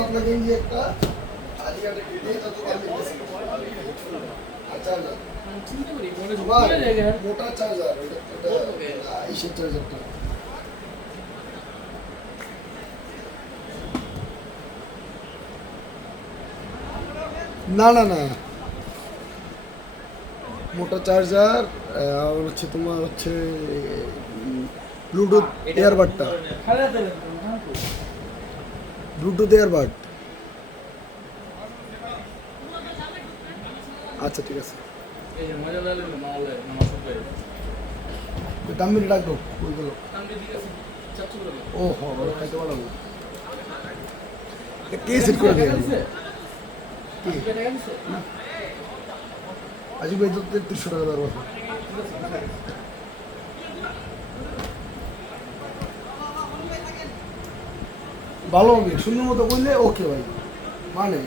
পাতলা গেঞ্জি একটা আজকালটা কিনে তত দামি বেশি আচ্ছা না চিন্তা করি মনে তোমার ঝুঁকিয়ে জায়গা মোটা চার্জার এটা ইসের চার্জারটা না না না মোটা চার্জার আর হচ্ছে তোমার হচ্ছে ব্লুটুথ এয়ারবাডটা খালা দিলেন না তো ব্লুটুথ এয়ারবাড আচ্ছা ঠিক আছে এই যে মজা লাগলো মাওলা নামাজ পড়ে দাম মিলে রাখবো ওইগুলো আমি ঠিক আছে চাচ্চু বলো ও হো খাইতে পারবো কে সেট করে দিয়ে কি কেটে গেছে আজ ভাই তো 300 টাকা দরবার ভালো হবে সুন্দর মতো করলে ওকে ভাই মানে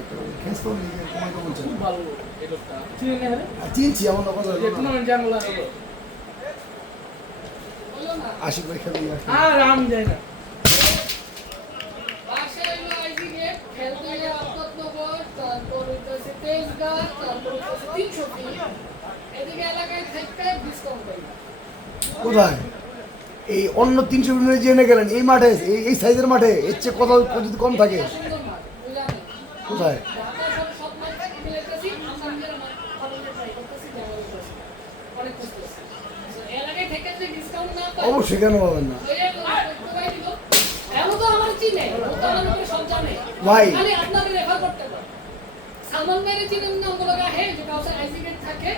খেস তো নিয়ে কমাই তো বলছেন খুব ভালো এটা চিনি না হলে চিনছি আমার কথা যে টুর্নামেন্ট জানলা হলো আশিক ভাই খেলে নিয়ে আসবে আর রাম যায় না কোথায় এই অন্য 300 মিনিট জেনে গেলেন এই মাঠে এই সাইজের মাঠে এর চেয়ে কোথাও যদি কম থাকে কোথায় অবশ্যই কেন পাবেন না ভাই সালমান ভাইয়ের চিনেন না ওগুলো গায়ে যেটা হচ্ছে আইসিগেট থাকে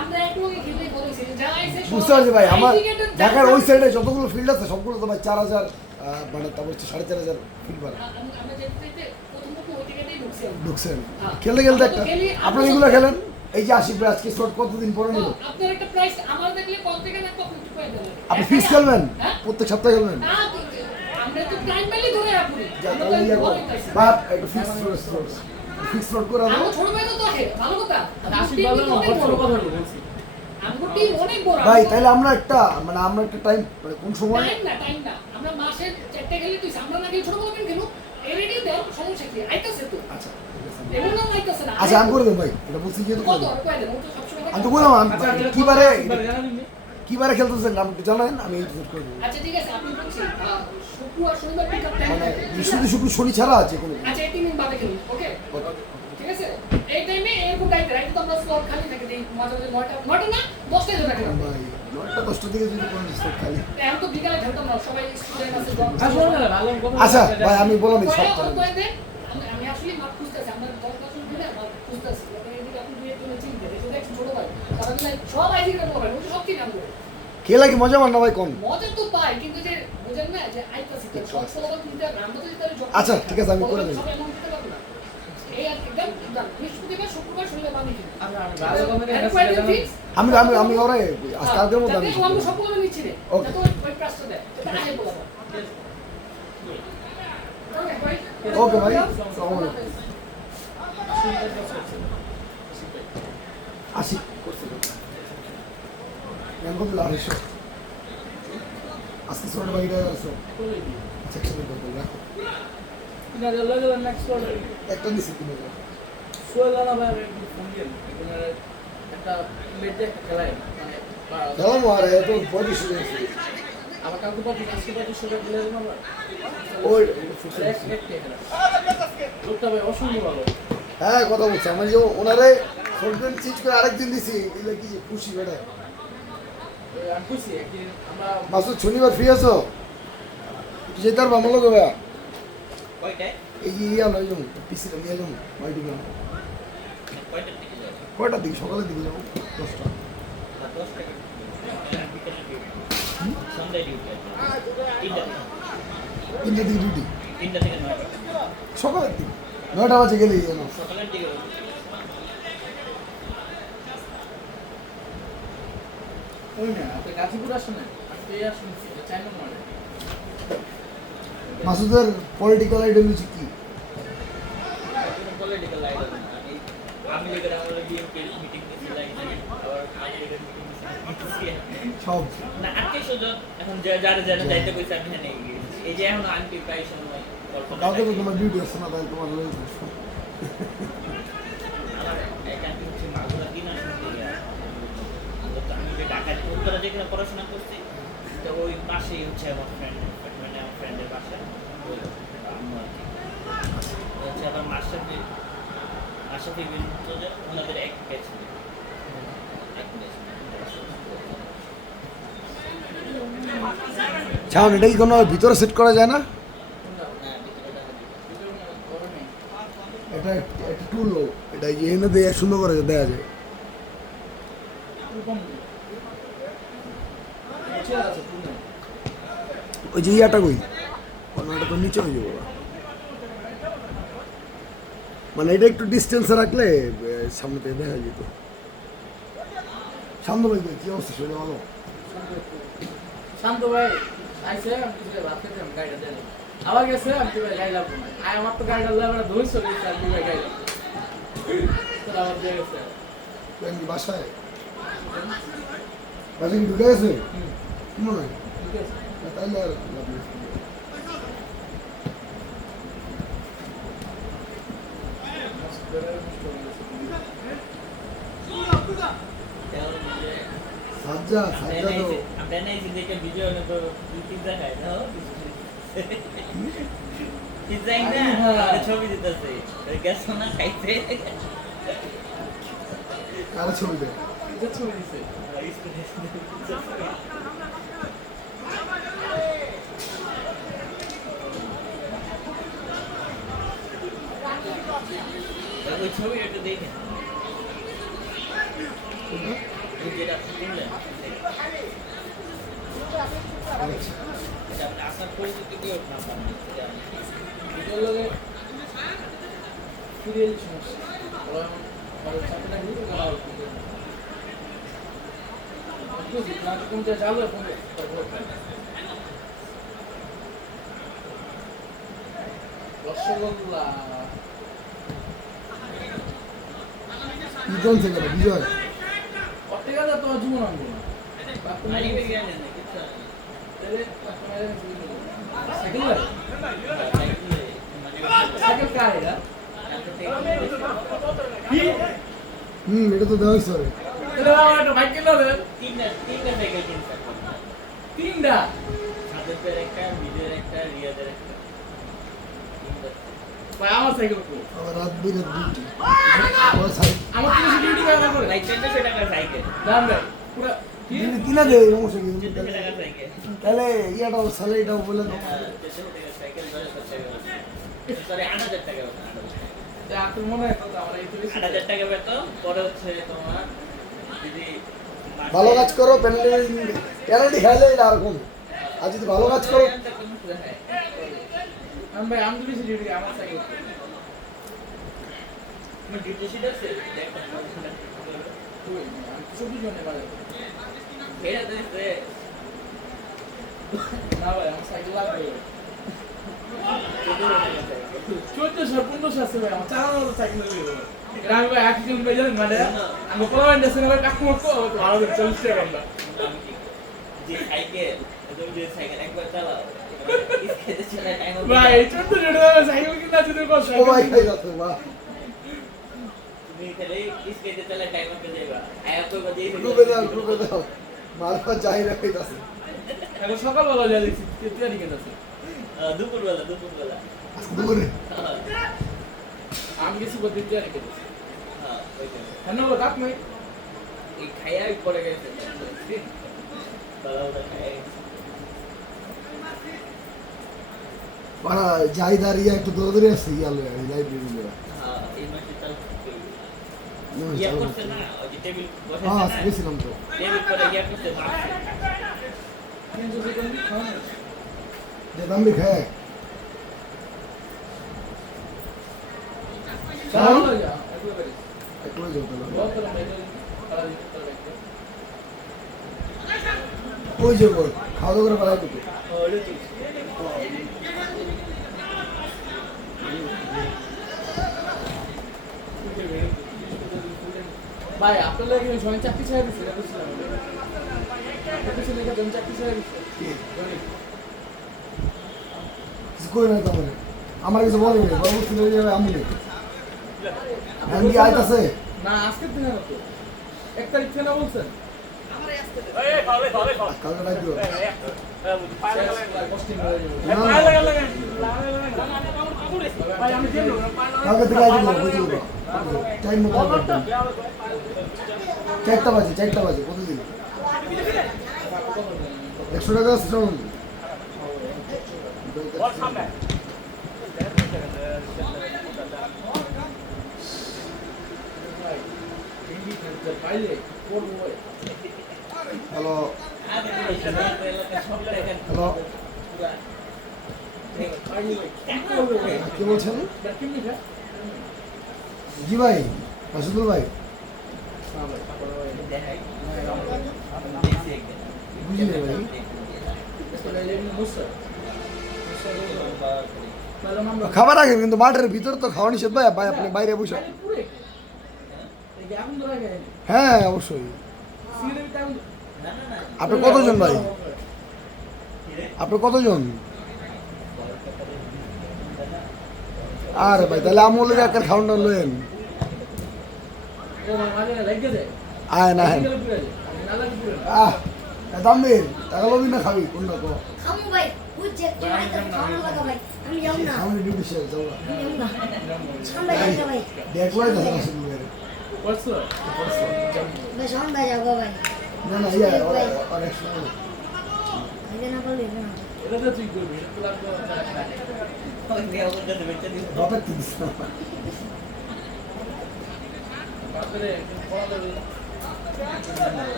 আমরা একটুই খেলে করেছি যা আইসে বুঝতে পারছি ভাই আমার ঢাকার ওই সাইডে যতগুলো ফিল্ড আছে সবগুলো তো ভাই 4000 মানে তারপর হচ্ছে 4500 ফিল্ড ভাড়া আমরা যেতে প্রথমত ওই টিকেটেই ঢুকছেন খেলতে খেলতে একটা আপনি এগুলো খেলেন এই যে আশিক ভাই আজকে শর্ট কতদিন পরে নিল আপনার একটা প্রাইস আমার দেখলে কত থেকে না কত পাই দেবেন আপনি ফিক্স খেলবেন প্রত্যেক সপ্তাহে খেলবেন না আমরা তো টাইম পেলে ধরে আপনি যা তাহলে ইয়া করো বা একটু ফিক্স লোড করে দাও ছোট ভাই তো আছে ভালো কথা আশিক ভালো না ছোট কথা বলছি আমগো টিম অনেক বড় ভাই তাহলে আমরা একটা মানে আমরা একটা টাইম মানে কোন সময় টাইম না আমরা মাসে চারটে খেলে তুই আমরা নাকি ছোট বলবেন কেন এরেডি দাও সমস্যা কি আইতাছে তো আচ্ছা এমন না আইতাছে না আচ্ছা আমি করে দেব ভাই এটা বলছি কি তো কত আর কয় দেন ও তো সবসময় আমি তো বললাম আমি কিবারে জানাবেন কিবারে খেলতেছেন নাম একটু জানাবেন আমি এই সেট করে দেব আচ্ছা ঠিক আছে আপনি বলছেন শুক্রবার শনিবার পিক আপ টাইম মানে শুধু শুধু শনি ছাড়া আছে কোনো আচ্ছা এই তিন দিন বাদে খেলুন ওকে ঠিক আছে এই টাইমে এরকম রাইতে তো আমরা স্লট খালি থাকে দেই মাঝে মাঝে 9টা না 10টায় ধরে রাখলাম ভাই 9টা 10টা দিকে যদি কোনো স্টক খালি এখন তো বিকালে খেলতাম না সবাই স্টুডেন্ট আছে জব আসলে না ভালো কথা আচ্ছা ভাই আমি বললাম এই সব আমি আসলে মাঠ খুঁজতেছি আমরা 10 বছর ধরে মাঠ খুঁজতেছি এদিকে আপনি দুই একজন চিনতে এটা দেখছি ছোট ভাই তাহলে সব আইডি করে বলবেন ও সব চিনি আমরা খেলা কি মজা মান না ভাই কোন মজা তো পাই কিন্তু যে বুঝেন না যে আইতাছি তো সব সব কিন্তু আমরা তো যেতে আচ্ছা ঠিক আছে আমি করে দেব সব এমন দিতে পারবো না এই আর একদম বৃহস্পতিবার শুক্রবার শনিবার বানি দিন ভালো কথা আমি আমি আমি ওরে আজ কালকের মধ্যে আমি আমি সবগুলো নিচ্ছি রে ওকে তো ওই প্রাসটা দেয় এটা আগে বলবো ওকে ভাই আসসালামু আলাইকুম আসি আমি বলতে লাগাইছো আজকে ছোট ভাই গেছে আচ্ছা একসাথে করতে রাখো না লাগে নেক্সট অর্ডার একটা দিছি তুমি সোলা না ভাই ফোন দিয়ে একটা মেজে একটা খেলায় মানে খেলা মারে এত বডি শুরু হয়েছে আবার কাউকে পাচ্ছি আজকে পাচ্ছি সেটা বলে দেবো আমরা ওই লোকটা ভাই অসম্ভব ভালো হ্যাঁ কথা বলছি আমি যে ওনারে ফোন চেঞ্জ করে আরেকদিন দিছি এগুলো কি খুশি বেটা আমি খুশি একদিন আমরা মাসুদ শনিবার ফ্রি আছো যেতে পারবো আমার লোক ভাইয়া কয়টায় এই যে ইয়া নয় যাবো পিসিটা নিয়ে যাবো বাড়ি দিকে কয়টার দিকে যাবে কয়টার দিকে সকালের দিকে যাবো 10টা 10 টাকা সন্ধ্যায় ডিউটি তিনটে দিকে ডিউটি 3টা থেকে 9টা সকালের দিকে 9টা বাজে গেলেই যেন সকালের দিকে ওই না আপনি গাজীপুর আসেন না আপনি আসুন চাই না মানে মাসুদের পলিটিক্যাল আইডিওলজি কি পলিটিক্যাল লাইন আমি লেগে আমরা বিএনপি মিটিং দিছি লাইন আবার আমি লেগে মিটিং দিছি সব না আজকে সুযোগ এখন যারা যারা যাইতে কইছে আমি হ্যাঁ এই যে এখন আনটি প্রায় সময় কালকে তো তোমার ডিউটি আছে না, তাই তোমার লয়ে আমার একান্তে হচ্ছে মাগুরা দিন আসলে আমি যে ঢাকায় উত্তরা যেখানে পড়াশোনা করছি তো ওই পাশেই হচ্ছে আমার ফ্রেন্ড, মানে আমার ফ্রেন্ডের বাসা ওই আম্মু আর কি হচ্ছে আবার মাসাফি বিভিন্ন ওনাদের এক ব্যাচ ছাউন, এটা কি কোনো ভিতরে সেট করা যায় না? এটা একটা টুল লো, এটা এনে দিয়ে সুন্দর করে দেয়া যায়। ওই যে ইয়াটা কই, ওটা তো নিচে হয়ে যাবো। মানে এটা একটু ডিস্টেন্সে রাখলে সামনে থেকে দেখা যেত। সামনে ভাই কি অবস্থা, শুনে ভালো? শান্ত ভাই আইসে আমি কিছু ভাত খেতে আমি গাড়িটা দেন আবার গেছে আমি কি ভাই গাড়ি লাগবো না আয় আমার তো গাড়িটা লাগবে ধরে চলে গেছে আর কি ভাই গাড়ি তোর আবার দিয়ে গেছে তুই কি বাসায় বাসায় কি ঢুকে গেছে? কি মনে হয়? ঠিক আছে না, তাইলে আর লাভ নেই। সাজ্জা সাজ্জা তো আমরা নাই যে ভিডিও না তো পিজ্জা খাই না পিজ্জা না আর ছবি দিতেছে গেছ না খাইতে কার ছবি দেয়? এটা ছবি দিছে ওই ছবি একটু দেখে যেটা শুনলেন এটা আপনার পরিচিত কেউ না পারেন ভিডিও লগে সিরিয়াল সমস্যা ওরা আর সামনে ভিডিও করা হচ্ছে বুঝি না কোন যা চালু এখন রসগোল্লা বিজন থেকে বিজয় অর্ধেকা তো তোমার জীবন আনবো না মানি বেগে আনেন না কিছু সাইকেল সাইকেল কার এটা এটা তো দেওয়া হয়েছে। এটা আমার একটা বাইক কিনলো রে তিনটা সাইকেল কিনছে তিনটা সাদেকের একটা বিজয়ের একটা রিয়াদের একটা ভাই আমার সাইকেল কো আবার রাত বিরাত ডিউটি আমার সাইড আমার তো সিকিউরিটি গার্ড করে লাইক 400 টাকার সাইকেল দাম ভাই পুরো কি কিনা দেয় সমস্যা কি? 400 টাকার সাইকেল তাহলে ইয়াটাও স্যালারিটাও বলে দাও। 400 টাকার সাইকেল 10,000 টাকা সরি 8,000 টাকা যা তোর মনে হয় তো আমার এই তো 8,000 টাকা বেতন পরে হচ্ছে তোমার যদি ভালো কাজ করো, পেনাল্টি খাইলে এটা আর কম। আর যদি ভালো কাজ করো, আমি ভাই আমি তো সিকিউরিটি আমার সাইকেল তোমার ডিউটি শিট আছে দেখো তুই আমি 24 জনের বাজে এটা দিতে না ভাই আমার সাইকেল লাগবে 1400 আছে ভাই আমার চালানোর সাইকেল নিয়ে দেবো আমি ভাই একজন ভাই জানেন মানে আমি পোলার দেশে ভাই কাকু মতো ভালো 40 টাকা আমরা যে সাইকেল তুমি যে সাইকেল একবার চালাও স্কেচে চলে টাইম ভাই 1400 টাকা সাইকেল কিনা যদি কষ্ট ও ভাই খাই যাচ্ছে বাহ। তুমি খালি স্কেচে চলে টাইম পেয়ে যাবা আয়া তো বাজে গ্রুপে দাও মারফা যাই না হইতাছে। এখন সকালবেলা যা দেখছি তৈরি কেন আছে দুপুরবেলা দূরে আমি কিছু করতে তৈরি কেন আছে হ্যাঁ ওইটা ধন্যবাদ আপনি এই খাইয়া পড়ে গেছে বাবা খাইয়া বাড়া যাই দাঁড়িয়ে একটু দৌড়ে আছে ইয়ালে লাইব্রেরি হ্যাঁ এই মাসে চাল হ্যাঁ ইয়া করছে না ওই যে টেবিল বসেছে না গেছিলাম তো। টেবিল করে ইয়া করছে যেতাম দি খায় চলো যা একবার একটু যাও তাহলে। বহুত করে মেরে তারা দিতে পারবে ওই যে বল খাওয়া দাওয়া করে পালাই করতে। ওরে তুই ভাই আপনারা কি জয়েন চাকরি ছেড়ে দিচ্ছেন এটা বুঝলাম আপনি ছেলে জয়েন চাকরি ছেড়ে দিচ্ছেন কিছু করে না তোমার আমার কিছু বলে নেই পরবর্তী হয়ে যাবে আমি নেই এখন কি আইতাছে না আজকে দিনে না তো 1 তারিখ থেকে না বলছেন কালকে ডাক দিও পোস্টিং হয়ে যাবে আমি দেব কালকে থেকে আইতে দেবো বুঝতে পারবো টাইম মতো একদম। 4টা বাজে প্রতিদিন 100 টাকা শ্রম বাইরে করবো হ্যালো হ্যালো কি বলছেন জি ভাই মাসুদুল ভাই বুঝি না ভাই খাবার আগে কিন্তু মাঠের ভিতর তো খাওয়া নিষেধ ভাই ভাই আপনি বাইরে বসে হ্যাঁ অবশ্যই আপনি কতজন ভাই আপনি কতজন আরে ভাই তাহলে আমলের একটা খাওয়ান লইন আয় না আহ দামের টাকা লবি না খাবি কোনটা কো খামু ভাই বুঝছে কি ভাই তো খাওয়া লাগা ভাই আমি যাও না সামনে ডিউটি শেষ যাও আমি যাও না সামনে যাও ভাই দেখলাই তো আসলে মেরে ভাই সামনে যাও ভাই না না ইয়া অনেক সময় আগে না বললি না এটা তো ঠিক করবি বাপের তো দিস না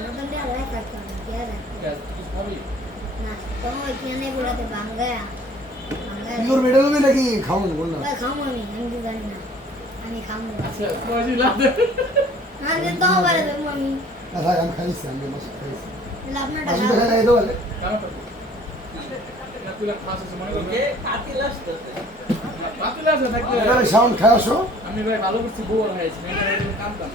নতুন দিয়ে আলাই থাকতাম কি আর না তোমার কিনে গুলাতে বাঙ্গায়া কি করবে এটা তুমি নাকি খাওয়ান বল না ভাই খামু আমি তো জানি না আমি খামু না যে তো বলে দেবো আমি না ভাই আমি খাইছি আমি মাছ খাইছি তাহলে আপনার আমি টাকা তো খাই তো বলে এবারে সাউন্ড খাই আসো আমি ভাই ভালো করছি বোর হয়েছি কাম কাম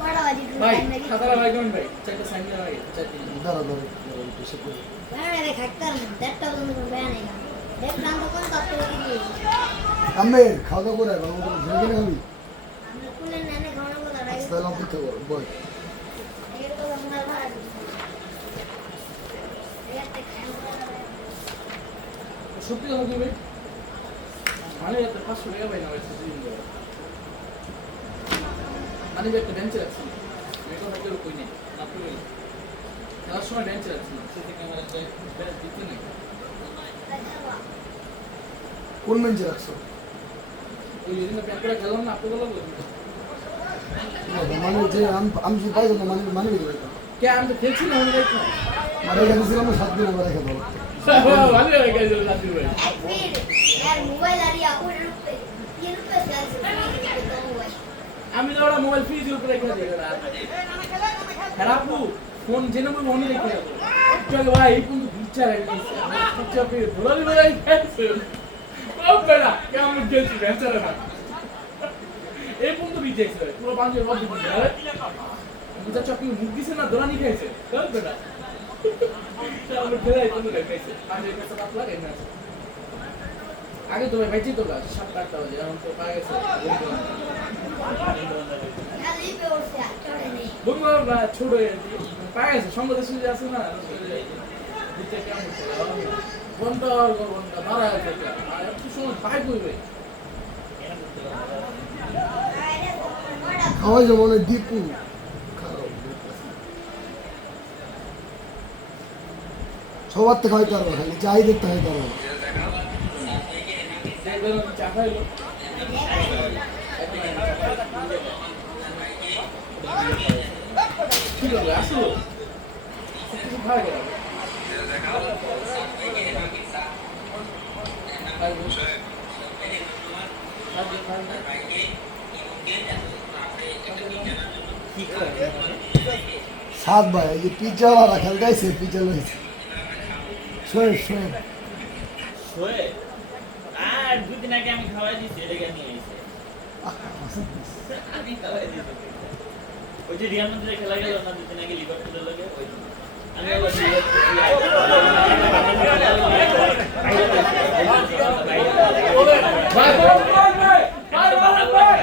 কয়টা বাজি ভাই খাতারা ভাই কেমন ভাই চারটা সাইন দেওয়া ভাই চারটি দাঁড়া দাঁড়া বেশি করে বেড়া রে খাইতাম দেড়টা বন্ধু বেড়া নাই দেখলাম তো কোন তত্ত্ব কি আমি খাওয়া দাওয়া করে বাবু ঝেড়ে গেলে খাবি আমরা কোনে নেনে খাওয়া কথা রাই তাহলে অপেক্ষা করো বল এর তো আমরা ভাড়া এতে খাওয়া সত্যি কথা কি ভাই মানে এত 500 টাকা ভাই না ভাই সেদিন মানে একটা বেঞ্চে রাখছি মেকো হাতের কই নেই আপনি খেলার সময় বেঞ্চে রাখছি সেদিকে ক্যামেরা দিতে নেই কোন বেঞ্চে রাখছো ওই যেদিন ব্যাপারে খেলাম না আপনি বলো মানে যে আমি যে পাইছো না মানে মানে কে আমি তো খেলছি না আমি দেখছি মানে এখানে ছিলাম 7 দিন আবার রেখে দাও ভালো হয়ে গেছে রাত্রি ভাই यार मोबाइल आ रही है आपको ये रुपए আমি তো ওরা মোবাইল ফ্রিজ উপরে রেখে দিই খারাপ ফোন জেনে আমি মনে রেখে দেবো চল ভাই এই কোন বিচার আছে আচ্ছা ফির ধরে ভাই খেলছে ও বেটা কেমন খেলছি বেচারা না এই কোন তো রিজেক্ট হয় পুরো পাঁচ রব দিবি আরে বুঝা চকি মুখ দিছে না দোরানি খাইছে চল বেটা আমরা খেলাই তো খাইছে পাঁচ পেছে পাঁচ লাগে না আগে তো ভাই বেঁচে তো গাছ 7-8টা বাজে এখন তো পায়ে গেছে खाली पे और से चढ़े नहीं বন্ধু না ছোট পায়ে গেছে সঙ্গে দেশে যে আছে না দিতে কেমন হচ্ছে বন্ধ আর বন্ধ মারা গেছে আর একটু সময় পায়ে কইবে খাওয়াই যাবো না দীপু সবার থেকে হয়তো পারবো খালি যাই দেখতে হয়তো পারবো দেখবেন চা খাইলো কি করবে আসলো কিছু খাওয়া গেল সাত ভাই এই যে পিজ্জা ওয়ালা খেলতেছে পিজ্জা লইছে শোয়েব শোয়েব শোয়ে আর দুদিন আগে আমি খাওয়াই দিছি এটাকে নিয়ে এসে আমি খাওয়াই দিছি ওই যে রিয়াল মাদ্রিদের খেলা গেল না দুদিন আগে লিভারপুলের লগে ওই আমি আবার ভাই বল ভাই ভাই বল ভাই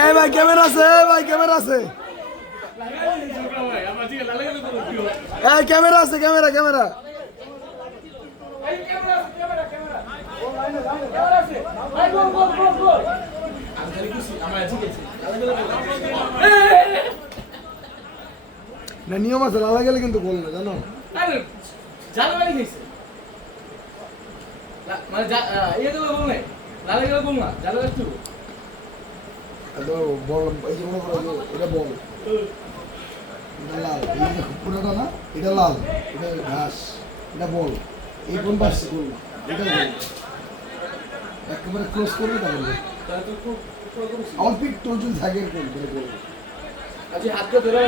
এ ভাই ক্যামেরা আছে, ভাই ক্যামেরা আছে, ভাই আমার দিকে লাল গেল তো কি এই ক্যামেরা আছে, ক্যামেরা ক্যামেরা। এই ক্যামেরা ক্যামেরা ক্যামেরা আছে ভাই বল বল বল বল আমি খালি খুশি আমার ঠিক আছে না নিয়ম আছে, লালা গেলে কিন্তু গোল না জানো। আরে জানা মানে গেছে মানে এই তো বল নাই লাল গেল বল না জানা একটু তো বল এই যে মনে করো যে এটা বল, এটা লাল, এই যে পুরোটা না এটা লাল, এটা ঘাস, এটা বল, এই কোন পাশে গোল না, এটা গোল। একেবারে ক্লোজ করবে তাহলে তাহলে তো খুব অল্প একটু যদি থাকে এরকম করে গোল, আচ্ছা হাত করে ধরে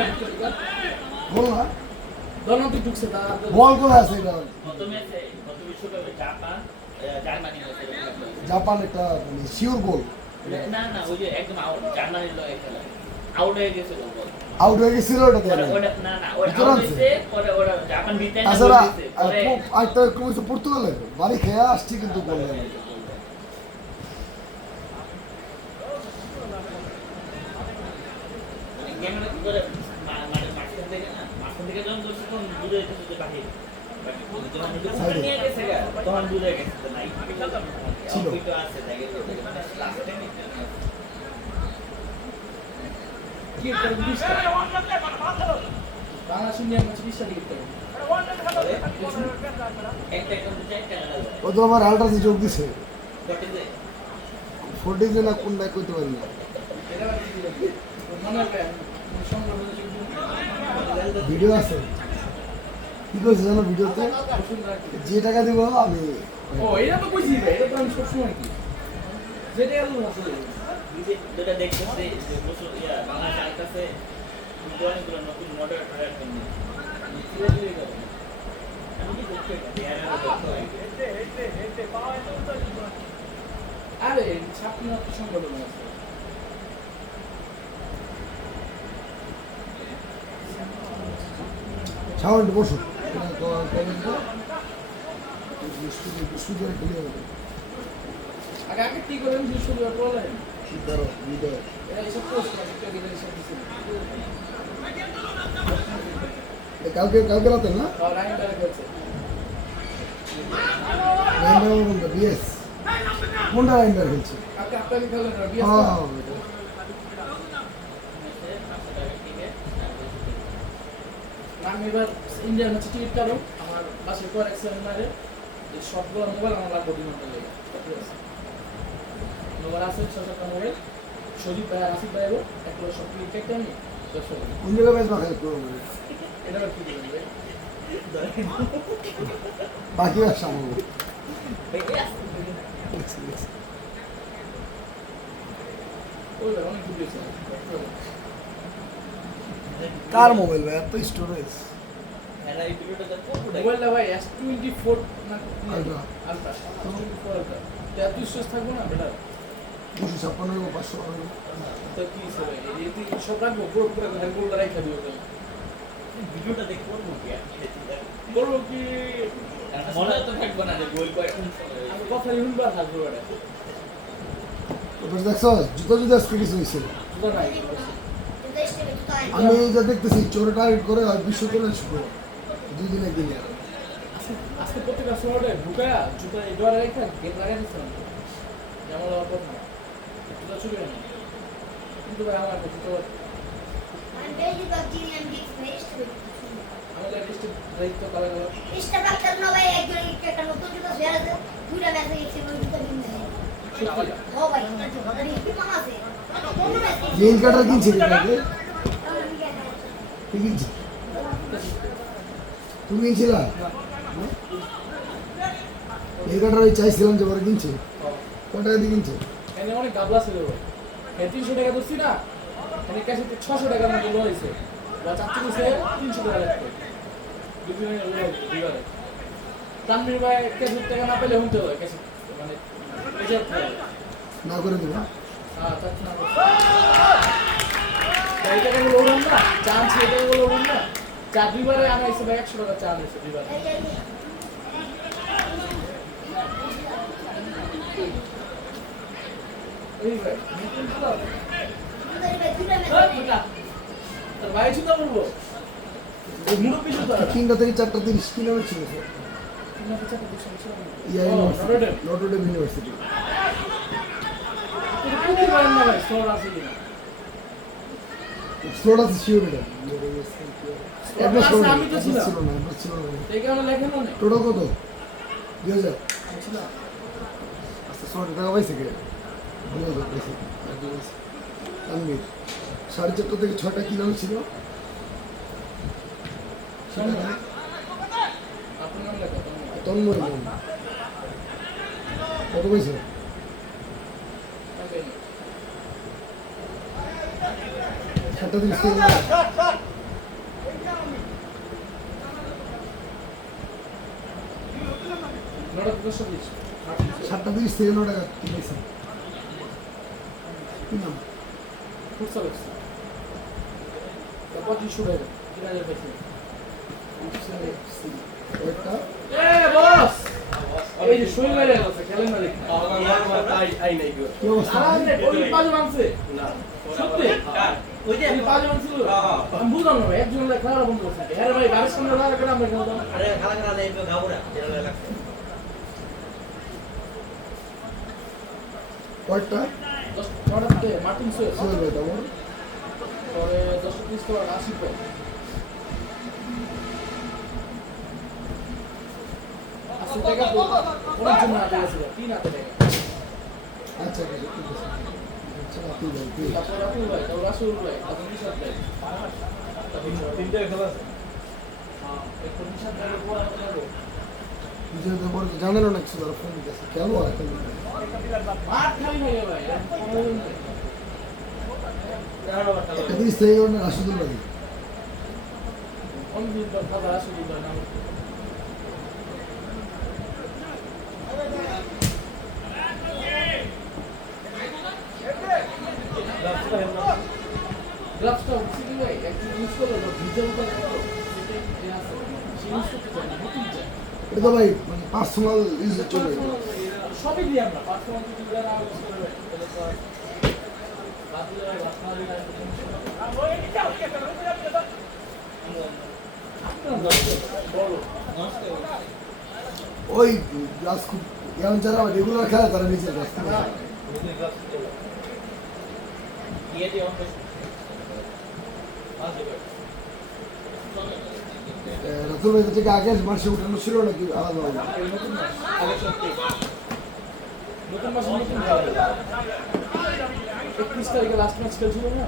গোল না। দোনো তুই ঢুকছে তা বল কোথায় আছে এটা? গত ম্যাচে গত বিশ্বকাপে জাপান জার্মানি ম্যাচে জাপান একটা মানে শিওর গোল, না না ওই যে একদম আউট জার্মানির লয়ে খেলা আউট হয়ে গেছিল বল আউট হয়ে গেছিল ওটাতে। ওটা না না ওটা ভিতরে আউট আছে? হইছে পরে ওটা জাপান জিতে না তাছাড়া দিছে পরে আরেকটা কমেছে পর্তুগালের, বাড়ি খেয়ে আসছি কিন্তু গোল নেই। ক্যামেরা কি করে মানে মাঝখান থেকে যখন করছে তখন দূরে গেছে যে বাহির যখন উপরে নিয়ে গেছে তখন দূরে গেছে তো নাই ছিল। ওই তো আছে দেখে মানে লাস্ট টাইম কি করে 20 টা বাংলাদেশ ইন্ডিয়ান ম্যাচ 20 টা টিকিট করে একটা কোন চারটা লাগা ও তো আমার আলট্রাসে যোগ দিছে, কটে যে 40 জন না কোনটা করতে পারি না। এটা কি দিল মনে হয় সংগ্রহ ভিডিও আছে, কি করছে জানো ভিডিওতে? যে টাকা দিব আমি ও এটা তো কইছি ভাই এটা তো আমি সব সময় কি যেটা এলো আসলে যেটা দেখতেছে যে বছর বাংলাদেশ আইতাছে অনেকগুলো নতুন মডেল ট্রায়াল করতে আমি কি দেখতে আরে ছাত্র সংগঠন আছে সাউন্ড বসু সুযোগ খেলে হবে আগে আগে কি করেন বৃহস্পতিবার বলেন ধরো ভিডিও এটা এইসব পোস্ট করে একটা দিলে এইসব দিচ্ছে কালকে কালকে রাতে না আর রাইন করে গেছে রাইন্ডার কোনটা বিএস কোনটা রাইন্ডার খেলছে? কালকে আপনাকে খেলেন না বিএস হ্যাঁ আমি এবার ইন্ডিয়ান ম্যাচে টিকিট কাটবো আমার বাসের পর এক্সেলেন্টারে যে সবগুলো মোবাইল আমার লাগবে ডিমান্ডের লেগে মোবাইল আছে 6-7টা মোবাইল শরীফ ভাই আর আসিফ ভাই একটা সব টিকিট কেটে আমি কোন জায়গায় ম্যাচ মাখাই করবো এটা কি করবেন ভাই বাকি আর সামনে ওই ভাই অনেক ভিডিও আছে কার মোবাইল ভাই এত স্টোরেজ? খেলা এই ভিডিওটা কোন মোবাইলটা ভাই S24 না Ultra। আলট্রা 24 আলট্রা এত স্টোরেজ থাকবো না বেটার 256 500 তো কি হবে এই সব রাখবো পুরো পুরো গোলটা রাখা দিও ভিডিওটা দেখে করবো কি করবো কি মনে তো থাকবে না যে গোল কয়েকজন আমি কথা শুনবো আর হাসবো এটা ওটা দেখছো জুতো জুতো আজকে কিছু হয়েছে। তো নাই আমি যা দেখতেছি চোরে টার্গেট করে আর বিশ্ব চলে শুরু 2 দিন একদিন আজকে প্রত্যেকটা সময় ঢুকায়া জুতা এই ডরে রেখে গেট লাগাই দিচ্ছিলাম যেমন আমার কথা জুতা চুরি হয় না কিন্তু ভাই আমার জুতো আমাদের ডিস্ট্রিক্ট দায়িত্ব করা গেল লেন কাটার কিনছে নাকি? কি কিনছে? তুমি কিনছিলা? লেন কাটার ওই চাইছিলাম যে পরে কিনছে কত টাকা দিয়ে কিনছে? এনে অনেক গাবলা ছিল 300 টাকা ধরছি না এনে কাছে 600 টাকার মতো লো হয়েছে বা চাচ্ছি দিছে 300 টাকা লাগবে দুদিনের লো দিবারে তানভীর ভাই 1,000 টাকা না পেলে হতে হয় কাছে মানে রিজার্ভ থাকে না করে দেবে হ্যাঁ চাচ্ছি না এই টাকাগুলো উড়ান না চা আনছি এই টাকাগুলো উড়ান না চা দুইবারে আনাইছে ভাই 100 টাকা চা আনাইছে দুইবারে এই ভাই নতুন খেলা তোর ভাই জুতা পরবো এই মুরব্বি জুতা 3টা থেকে 4টা 30 কিলোমিটার ছিল স্যার ইয়া ইউনিভার্সিটি নটরডেম ইউনিভার্সিটি স্লোড আছে শিওর এটা অ্যাড্রেস ছিল না অ্যাড্রেস ছিল না টোটাল কত 2000 আচ্ছা সরি টাকা পাইছে কে 2000 পাইছে আমি 4:30 থেকে 6টা কিলোমিটার ছিল তন্ময় নাম কত পাইছে সাতটা দিন সাতটা দিন থেকে 9 টাকা কি পাইছে কি নাম একটা এই যে শরীর বাইরে আছে খেলেন না দেখি কি অবস্থা ওই পাঁচ মানছে না সত্যি ওই যে পাঁচ মানছিল আমি বুঝলাম না ভাই একজন খেলা বন্ধ করছে হ্যাঁ ভাই গাড়ির সামনে লাগা করে আমরা খেলতাম আরে খেলা খেলা দেয় গাবুরা যেটা লাগছে কয়টা 10টা থেকে মার্টিন সোয়েস সোহেল ভাই তারপর পরে 10:30 তো 80 পর আসলে টাকা তো কোন জন্য আগে ছিল 3 হাতে টাকা আচ্ছা ঠিক আছে আচ্ছা তুই ভাই তুই তারপর রাতুল ভাই তারপর রাসুল ভাই তারপর নিশাদ ভাই তিনটা খেলা আছে হ্যাঁ একটু নিশাদ ভাই বড় লাগবে নিজের ব্যাপারে তো জানেন না কিছু আর ফোন দিতেছে কেন আর মাঠ খালি হয়ে ভাই একটা দিন থেকে না রাশিদুল ভাই কোন দিন পর খাবার রাসুল ভাই নাম গ্লাভসটা উঠছে ভাই একটু ইউজ করলে ভিজে উঠে গেল সেটাই যে আছে সেই ইউজ করতে চাই নতুন চাই এটা তো ভাই মানে পার্সোনাল ইউজে চলে যায় সবই দিই আমরা পার্সোনাল যদি যারা ইউজ করবে তাহলে তো বাদলে বাদলে ওই গ্লাস খুব যেমন যারা রেগুলার খেলে তারা নিজের গ্লাস দিয়ে দিও রাতুল ভাই থেকে আগে মাসে উঠানো ছিল নাকি আলাদা হবে নতুন মাস আগে সত্যি নতুন মাস নতুন খেলা 31 তারিখে লাস্ট ম্যাচ খেলছিল না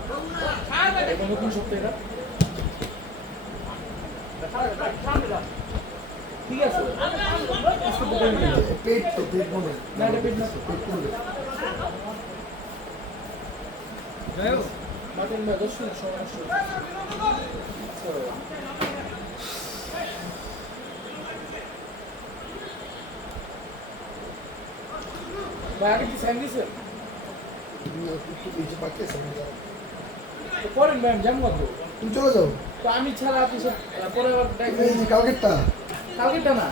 এখন নতুন সপ্তাহে ঠিক আছে পেট তো পেট মনে না এটা পেট না পেট করবে মার্টিন ভাই 10 মিনিট সময় আসছে ভাই আগে কি সাইন দিছে কিছু বাকি আছে তো করেন ম্যাম জানো তো তুমি চলে যাও তো আমি ছাড়া আপনি পরে আবার এই যে কালকেরটা কালকেটা না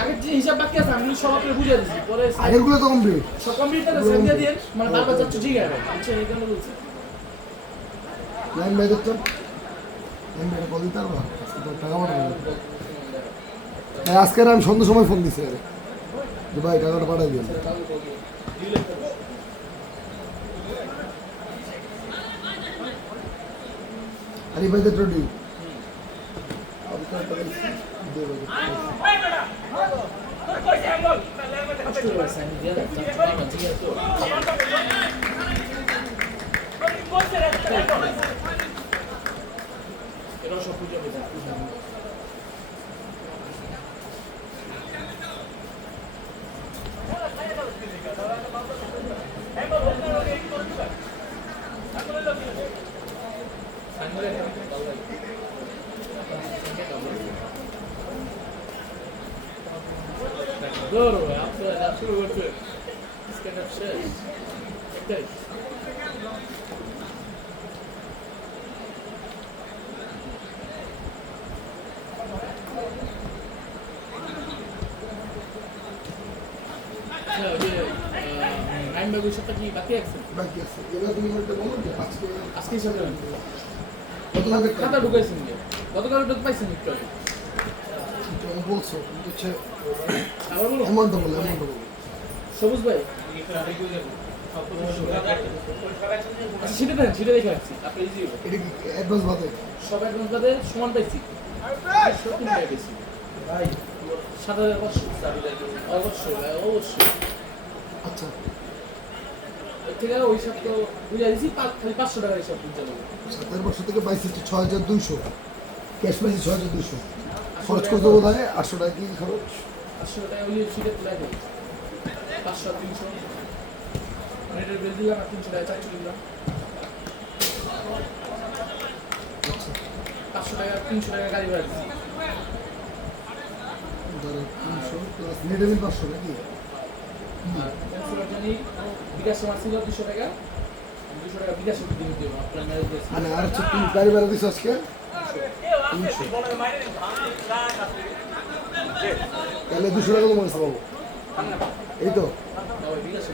আগে যে হিসাব বাকি আছে আমি সব আপনাকে বুঝিয়ে দিচ্ছি পরে আগেরগুলো তো কমপ্লিট সব কমপ্লিট করে সেন্ড দিয়ে দিন মানে বারবার যাচ্ছে ঠিক আছে আচ্ছা এই জন্য বলছি লাইন বাই দেখছো লাইন বাই কল দিতে পারবা টাকা পাঠাবো আজকে আমি সন্ধ্যার সময় ফোন দিছি আরে যে ভাই টাকাটা পাঠাই দিন আরে ভাই দেখো ডিউ এটা সব পুজো হবে Здорово, я শুরু করছে স্ক্যানার শেষ একটাই আচ্ছা ওই যে নাইন বাবু সপ্তাহ কি বাকি আছে বাকি আছে এবার তুমি একটা বলো যে আজকে আজকে হিসাবে কত লাগে খাতা ঢুকাইছেন গতকাল ঢুক পাইছেন একটু আগে তুমি বলছো কিন্তু হচ্ছে আবার বলো অ্যামাউন্টটা বলো সবুজ ভাই আচ্ছা সেটা দেন সেটা দেখে রাখছি আপনি ইজি হবে এটা কি অ্যাডভান্স বাদে সব একদম তাদের সমান পাইছি সত্যি টাকা পেয়েছি ভাই 7,500 অবশ্যই ভাই অবশ্যই আচ্ছা এর থেকে ওই সব তো বুঝা দিছি খালি 500 টাকা হিসাব বুঝা দেবো 7,500 থেকে 22,6,200 ক্যাশ পাইছি 6,200 খরচ করতে বোধ হয় 800 টাকা কি খরচ 500 টাকা ওই সিটে তুলে দেবো 500 300 নেটের বিল দিলাম আর 300 টাকা 400 দিলাম আচ্ছা 500 টাকা 300 টাকা গাড়ি ভাড়া দিচ্ছি ধরো 300 প্লাস নেটে বিল 500 নাকি আর পেন্সিলের জন্য বিকাশ আমার ছিল 200 টাকা 200 টাকা বিকাশে দিয়ে দেবো আপনার ম্যারেজ দিয়েছি মানে আর হচ্ছে তুমি গাড়ি ভাড়া দিছো আজকে 300 তাহলে 200 টাকা তোমার কাছে পাবো এই তো বিকাশে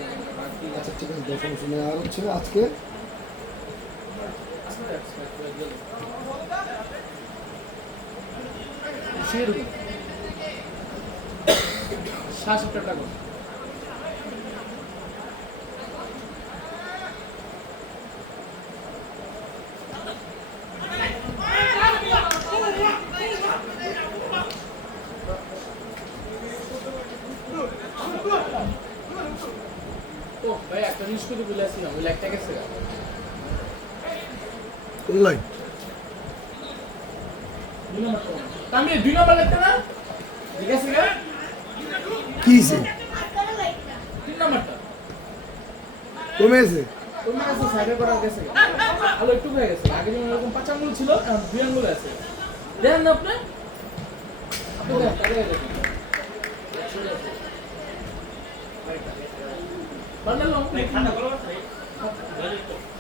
আচ্ছা ঠিক আছে দশ সমস্যা নেই আর হচ্ছে আজকে সাড়ে 7 টাকা ও ভাই একটা জিনিস করে বলে আসছিলাম ওই লাইটটা গেছে অনলাইন 2 নম্বর আমি 2 নম্বর লাইটটা না ঠিক আছে গা কি হয়েছে 3 নম্বরটা কমে আছে তোমার কাছে সাইডে করা গেছে আলো একটু হয়ে গেছে আগে যেমন এরকম 5 আঙ্গুল ছিল এখন 2 আঙ্গুল আছে দেখেন না আপনি আপনি দেখেন তাহলে দেখেন বান্ডাল লং খাতা করো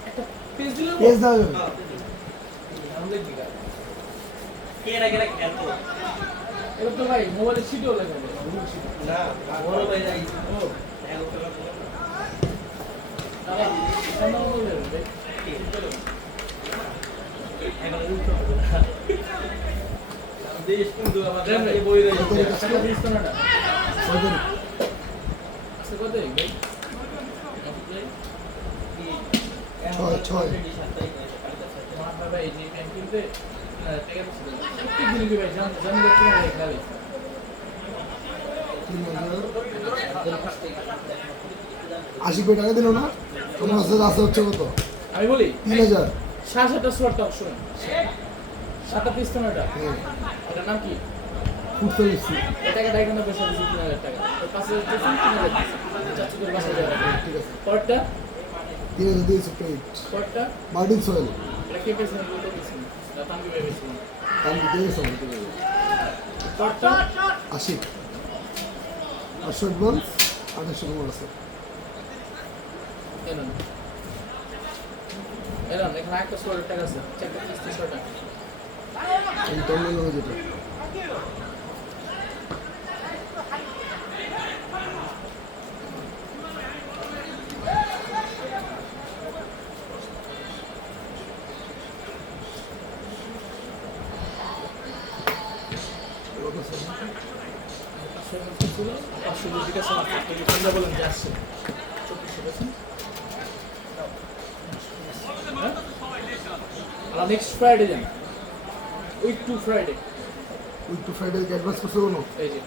একটা পেজ দিলে পেজ দাও আমাদের দিকে কে রাখে খেয়াল করো এবার তো ভাই মোবাইলের সিটও লেখা যায় না বড় ভাই যাই ও তাহলে সামনে মোবাইল দেবেন ভাই দেশ কিন্তু আমাদের বই রয়েছে টাকা দিস তো না কয় তারিখ? আচ্ছা কত ভাই ছয় আমার বাবা এই যে ব্যাংক কিনতে টাকা দিচ্ছে প্রত্যেক দিন কি ভাই জানি দেখতে না লেখা আছে 3,000 80 কোটি টাকা দিল না তোমার কাছে আছে হচ্ছে কত আমি বলি 3,000 7,000 সোয়ারটা অপশন 7 টাকা হ্যাঁ এটার নাম কি ফুড সার্ভিস এটাকে ডাইরেক্ট পয়সা দিচ্ছি 3,000 টাকা 5,000 দিচ্ছি 3,000 দিচ্ছি চাচ্ছি তোর বাসা যাওয়া ঠিক আছে পরটা 3,000 দিয়েছে পেইড পরটা বার্ডিং সোয়েল এটা কে পেয়েছেন বলতে দিচ্ছি না তানবি ভাই পেয়েছেন আমি দিয়েছি পরটা 80 800 অ্যাডভান্স 2800 তোমার আছে এলেন এখানে একটা সোয়ার টাকা আছে চারটা কিস্তি 6 টাকা এই টার্মিনাল যেটা বলেন যে আসছে 2400 নেক্সট ফ্রাইডে যান week to Friday week to Friday advance করছো কোনো এই যে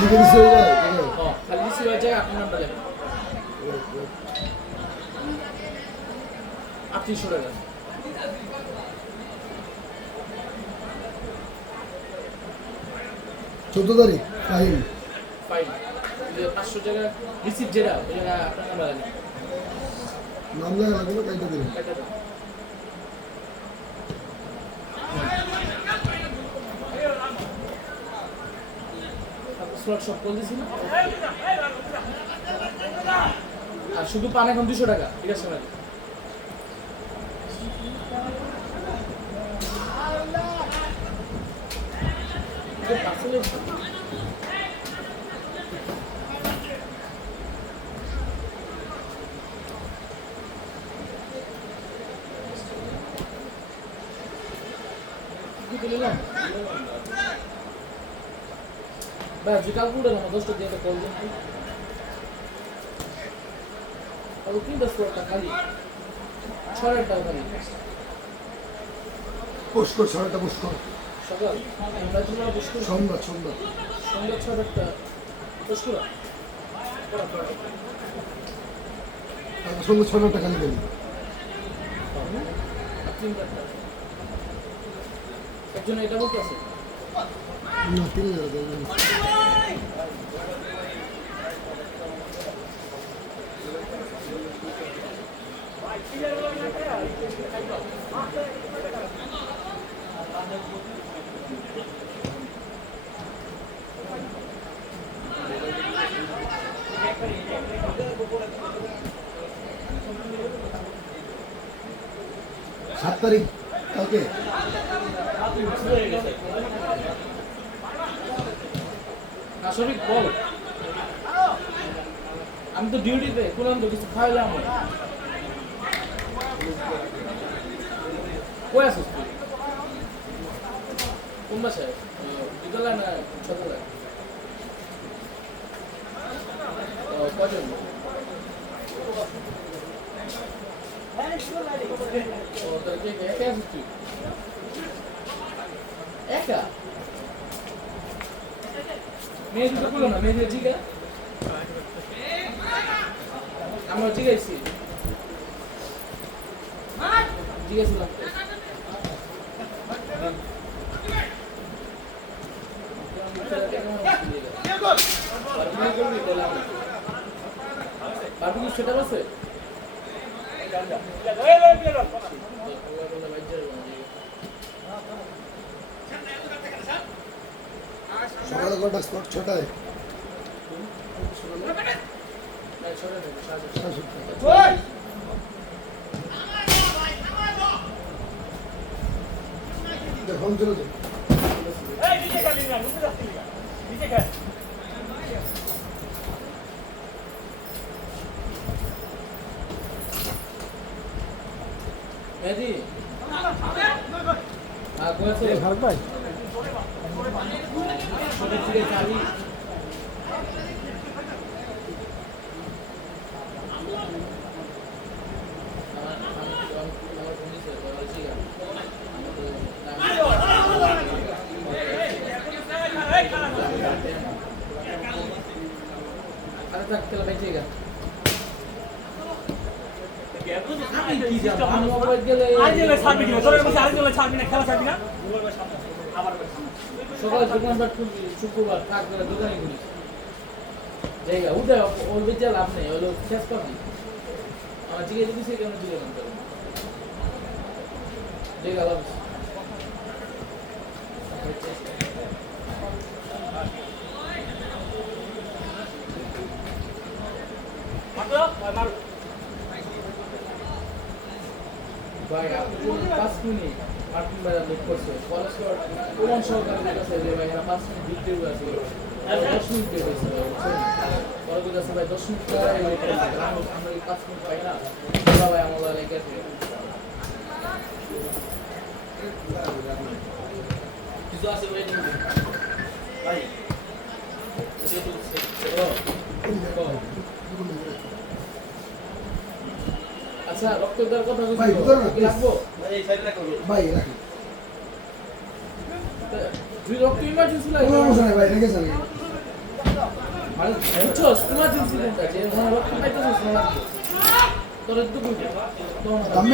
লিখে দিছে ওই যায় খালি দিছি হয়ে যায় আপনার নামটা লেখেন 3800 টাকা 14 তারিখ ফাইল ফাইন 500 টাকা রিসিপ্ট যেটা ওই জায়গা আপনার নাম লাগবে নাম লেখা লাগবে না কাইটা দিন কাটা দাও ফ্লট সব করে দিছি না আর শুধু পান এখন 200 টাকা ঠিক আছে ভাই আসলে কি দিলাম ভাই যে কালকুলেটার আমার 10টা দিয়ে একটা কল দিন আর কি 10 টাকা খালি 6 টাকা খালি পোস্ট কর, সারাটা পোস্ট কর। সকাল আমরা তোমরা বসে সন্ধ্যা সন্ধ্যা সন্ধ্যা 6টা বসে সন্ধ্যা 6 টাকা নিয়ে গেলি। একজন এটা বলতে আছে না 3000 দেবেন। সাত তারিখ কালকে আসলে বল আমি তো ডিউটিতে কোন তো কিছু খাইলাম কই আছিস তুই কোন বাসায় বিদ্যালয় না ছোটবেলায় কজন ও তোর কে একা আছিস তুই একা মেয়ে দুটো বলো না মেয়ে জিগা আমরা জিগাইছি জিজ্ঞাসিলাম বারবিকিউ সেটা আছে সকালে কটা স্পট 6টায় দেখুন চলে যাও মেহেদি কয়েছে ভালো ভাই ছোট ছিঁড়ে চাবি আরে থাক খেলা বেঁচে গেল সকালে দোকানপাট খুলবি শুক্রবার থাকবে দোকানে খুলিস জায়গা উঠে ওর বেঁচে লাভ নেই ওগুলো শেষ পাবি আমার জিজ্ঞেস দিচ্ছে কেন জিজ্ঞেস করতে জায়গা লাভ ভাই আপনি 5 মিনিট আপনি বাইরে লেট করছে কলেজ প্রমাণ সহকারে কাছে যে ভাই এরা 5 মিনিট ভিতরে আছে 10 মিনিট হয়ে গেছে পরে তো কাছে ভাই 10 মিনিট পরে আমরা এই 5 মিনিট পাই না ভাই আমরা লেগে গেছে কিছু আছে ভাই ভাই আচ্ছা রক্ত দেওয়ার কথা ভাই, বুঝলাম না, কি লাগবো ভাই রাখি তুই রক্ত ইমার্জেন্সি লাগে কোনো সমস্যা নাই ভাই রেখেছেন মানে বুঝছস ইমার্জেন্সি কোনটা যে মানে রক্ত পাইতেছিস না লাগবে তোর একটু কই আমি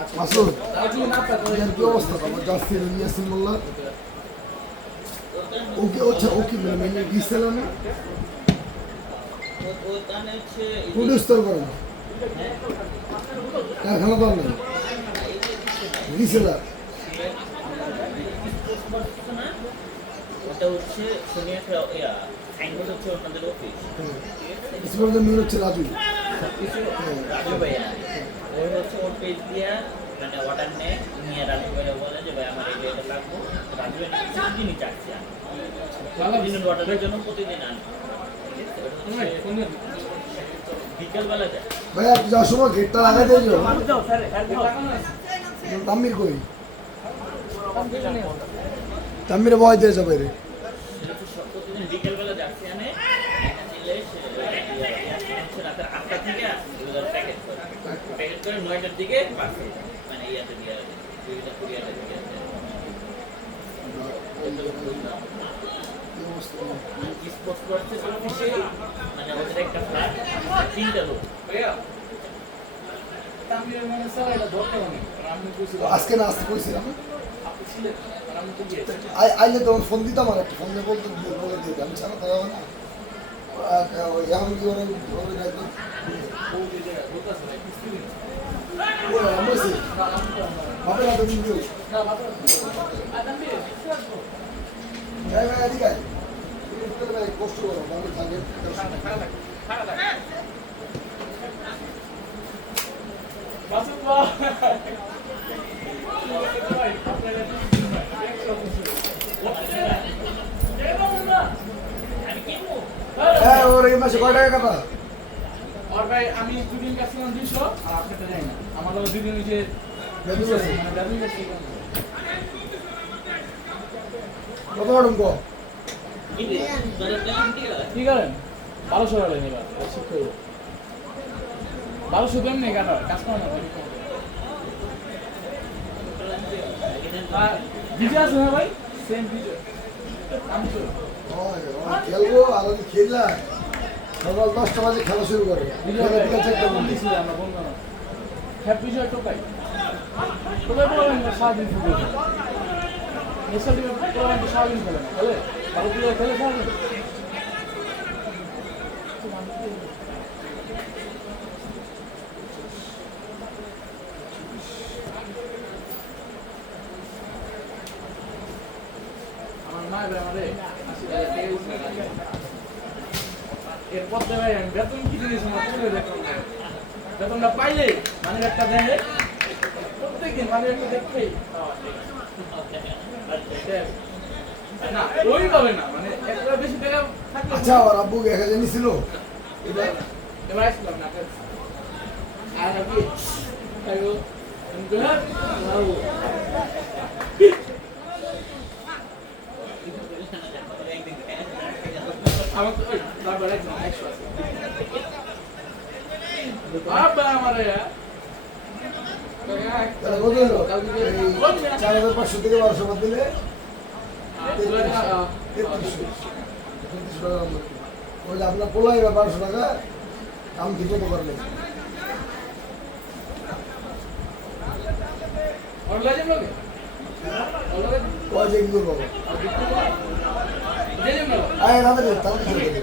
আচ্ছা মাসুদ তাও যদি না পাই তোর এর কি অবস্থা আমার জাস্তি ইয়াসিন মোল্লা ওকে আচ্ছা ওকে মানে গিয়েছিল না প্রডিউস তো করে না কারখানা তো নেই গিয়েছিল ওটা হচ্ছে সোনিয়া সাইনবোর্ড হচ্ছে ওনাদের অফিস। স্পন্সর মেন হচ্ছে রাজু। রাজু ভাইয়া ওই হচ্ছে ওর পেজ দিয়া মানে অর্ডার নেয়, নিয়ে রাজু ভাইয়া বলে যে ভাই আমার এটা লাগবো। রাজু ভাই প্রতিদিনই চাচ্ছি আমি প্রতিদিনের অর্ডারের জন্য প্রতিদিন আনি। বিকেলবেলা যায় ভাই আপনি যাওয়ার সময় গেটটা লাগাই দিয়ে যাও। তাম্মির কই? তাম্মিরে বয় দিয়ে যাবে রে। প্রতিদিন বিকেলবেলা যাচ্ছি আনে রাতের 8টা থেকে প্যাকেট করে 9টার দিকে পাঠিয়ে মানে ইয়াতে দিয়ে বিভিন্ন কুরিয়ারে দিয়ে স্পোর্টস করছে অফিসে মানে ওদের একটা ফ্ল্যাট 3টা রুম। তামিলের মনে চালাইটা ধরতে হবে আমি কইছি আজকে না আসতে কইছিলাম। আপনি ছিলেন আর আমি তো গিয়েছি আইলে তখন ফোন দিতাম, আর একটা ফোন দিয়ে বলতে বলে দিই আমি ছাড়া তো হবে না। এখন কি ওরা একদম ও যে বলতাছে না কিছু দিন বলছি ভাবে না তো দিন দিও। না বাবা আদামি ভাই ভাই এদিকে আয়। তুমি ভাই কষ্ট করো ভালো থাকে। বাসুল্লাহ আমি কিনবো হ্যাঁ ওর এই মাসে কয় টাকা কাটা? আর ভাই আমি দুদিন কাছে 200 আর আপনাকে দেই না আমার লগে দুদিন ওই যে বেতন আছে? মানে বেতন গেছে কত ম্যাডাম কো? কি করেন 1200 টাকা নেবা ঠিক করে 1200 দেন না কেন কাজ করেন না ভিডিও আছে না ভাই সেম ভিডিও আমি তো খেলবো আর আমি খেললাম সকাল 10টা বাজে খেলা শুরু করে। ভিডিও বিকাল 4টা পর্যন্ত। ছিল আমরা বন্ধু না হ্যাপ ভিডিও টোকাই তোদের বলেন সারাদিন ফুটবল নেশাল দিকে তোরা সারাদিন খেলে না খেলে ভালো প্লেয়ার খেলে সারাদিন আমার মা এবার আমারে 80 টাকা দিয়ে দিয়েছে এরপর দেবে আমি বেতন কি জিনিস আমার তুলে দেখলাম বেতনটা পাইলে মানে একটা দেয় প্রত্যেকদিন মানে একটা দেখতেই না ওই পাবে না মানে একটা বেশি টাকা থাকলে আচ্ছা ওর আব্বু 1000 নিছিল এবার এবার আসলাম না আর আমি আইও আমি গেলাম আমার তো ওই বারবার একদম 100 আছে বাবা আমারে তাহলে কত হলো? এই 4500 থেকে 1200 বাদ দিলে 3300 টাকা আমরা। ওই যে আপনার পোলাই 1200 টাকা কাম ঠিক মতো করলেন। और ले जाओ लोगे और लोगे কয় যে কি করবো? और बिल्कुल ले जाओ ना আয় রাতে তাহলে কি করবে?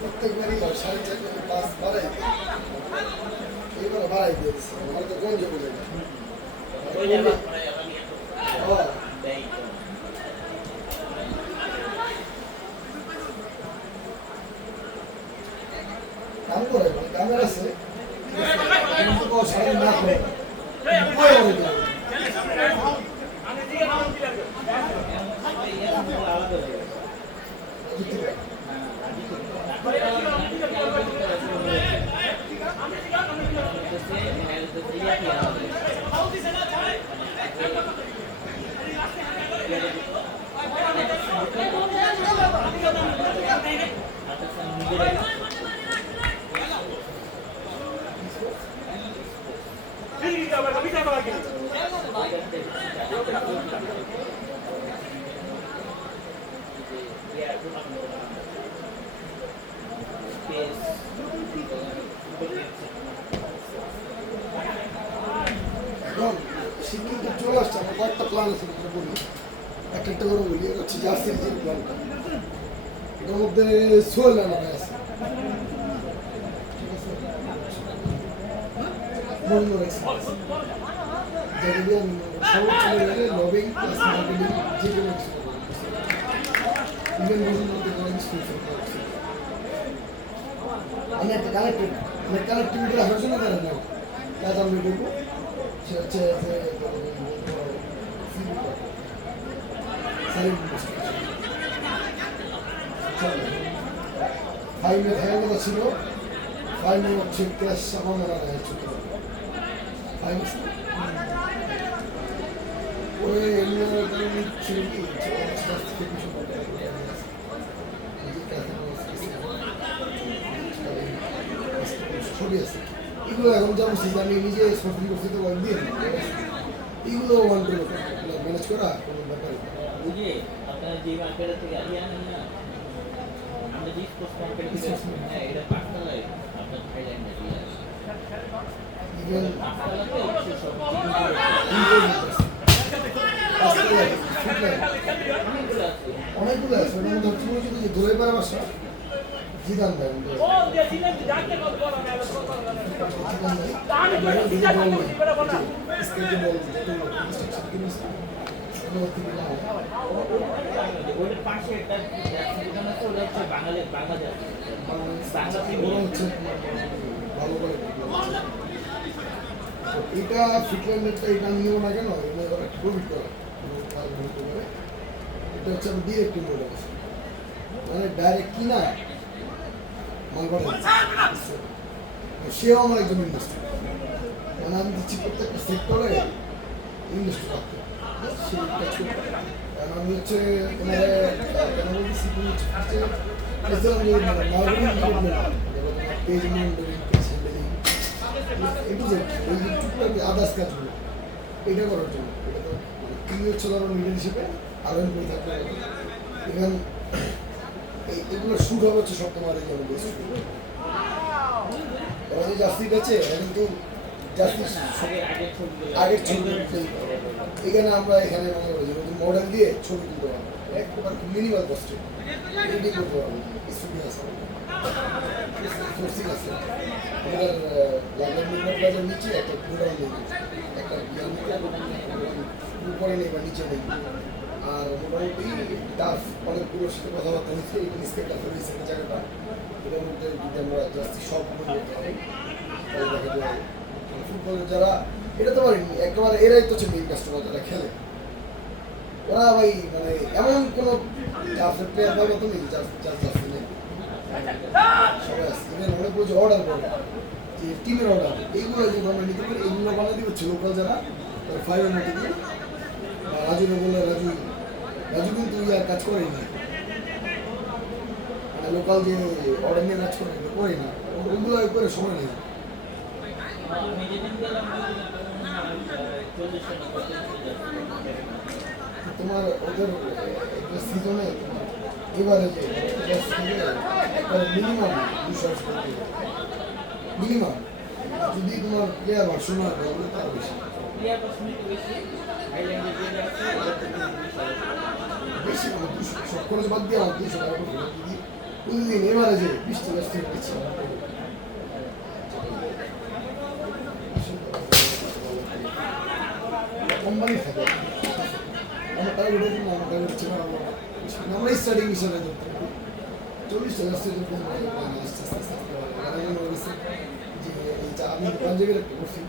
প্রত্যেকবারই 4.5 বাড়াই এইবার বাড়াই দিয়েছে আমার তো গঞ্জ বলে ওই যাবার পরে আবার দেই তো কাম করে ক্যামেরা আছে কিন্তু তো সারা না করে কই বলে দিল আলাদা হয়ে এখন সিকিম চলে আসছে আমার কয়েকটা প্ল্যান আছে যেটা বলি একটা করে বলি হচ্ছে জার্সির যে প্ল্যানটা এটার মধ্যে সোয়েল আছে মোর এক্সপিরিয়েন্স যেটা দিয়ে আমি সর্বোচ্চ লেভেলে লবিং প্লাস মার্কেটিং যে কোনো কিছু ইভেন বলুন বলতে পারেন স্কুল আমি একটা কানেক্টিভিটি রাখার জন্য করেন না কাজ আমি দেখবো সে হচ্ছে ফাইভে থাকার কথা ছিল ফাইভে হচ্ছে ক্লাস আমার মনে হয় ছোট ফাইভ ওই ছিল কি ছবি আছে এগুলো এখন যেমন আমি নিজে শপিং করতে তো একদিন এগুলো ওয়ান করে ম্যানেজ করা কোনো ব্যাপার বুঝে আপনারা যে মার্কেটের থেকে আনিয়ে আনেন না আমরা যে স্পোর্টস মার্কেট হ্যাঁ এটা পাঁচতলায় আপনার থাইল্যান্ডে দিয়ে আসে ইভেন পাঁচতলাতে হচ্ছে সব অনেকগুলো আছে ওটার মধ্যে হচ্ছে যদি যে দূরে পারে বাসা জিদান দেয় ওটার পাশে একটা দোকান আছে ওটা হচ্ছে বাঙালি বাংলাদেশ বাংলা হচ্ছে ভালো করে এটা ফিটল্যান্ডেরটা এটা নিয়েও না কেন এটা কোভিড করা এটা হচ্ছে আমি ডিরেক্ট ইম্পোর্ট আছে মানে ডাইরেক্ট কিনা মাল পাঠাচ্ছি সেও আমার একজন ইন্ডাস্ট্রি মানে আমি দিচ্ছি প্রত্যেকটা সেক্টরে ইন্ডাস্ট্রি রাখতে সেই কাজ করতে কারণ আমি হচ্ছে তোমার কেন বলছি তুমি হচ্ছে আদার্স কাজগুলো এটা করার জন্য এটা তো তুমি হচ্ছে ধরো লিডার হিসেবে আরো করে থাকতে হবে এখান এগুলো শুরু হচ্ছে সব তোমার এই জন্য ওরা যে জার্সি বেচে কিন্তু জার্সি আগের ছবি এখানে আমরা এখানে মডেল দিয়ে ছবি তুলতে পারবো একবার মিনিমাল কস্টে এডিটিং করতে পারবো স্টুডিও আছে সোর্সিং আছে আমাদের লাগার মিনিমাল প্লাজার নিচে একটা গোডাউন নেই একটা উপরে নেই বা নিচে নেই আর মোটামুটি টাফ অনেকগুলোর সাথে কথাবার্তা হচ্ছে এই স্কেটটা ফেলেছে এই জায়গাটা এটার মধ্যে যদি আমরা জাস্ট সব করতে হবে তাহলে দেখা যায় ফুটবলের যারা এটা তো পারিনি একেবারে এরাই তো হচ্ছে মেইন কাস্টমার যারা খেলে ওরা ভাই মানে এমন কোনো জার্সি প্লেয়ার পাবো তুমি জার্সি নেই সবাই আছে ইভেন অনেক বলছে অর্ডার করে যে টিমের অর্ডার এইগুলো যদি আমরা নিতে পারি এইগুলো বানিয়ে দিবে হচ্ছে লোকাল যারা তার ফাইভের মধ্যে দিয়ে রাজুকে বললে রাজু কিন্তু ইয়ার কাজ করেই না মানে লোকাল যে অর্ডার নিয়ে কাজ করে করেই না ওগুলো করে সময় নেই আমি যেদিন গেলাম তোমার ওদের সিজনে এবারে যে একবার মিনিমাম 200 মিনিমাম যদি তোমার প্লেয়ার ভার্সন হয় তাহলে তার বেশি বেশি সব খরচ বাদ দিয়ে আমার 200 টাকা করে যদি প্রতিদিন এবারে যে 20 টাকা স্টেট দিচ্ছে কোম্পানি থাকে আমার টাকা উঠে দিন আমার টাকা উঠছে না আমরা স্টার্টিং হিসাবে ধরতে 40 টাকা স্টেট আস্তে আস্তে যে আমি পাঞ্জাবের একটা করছি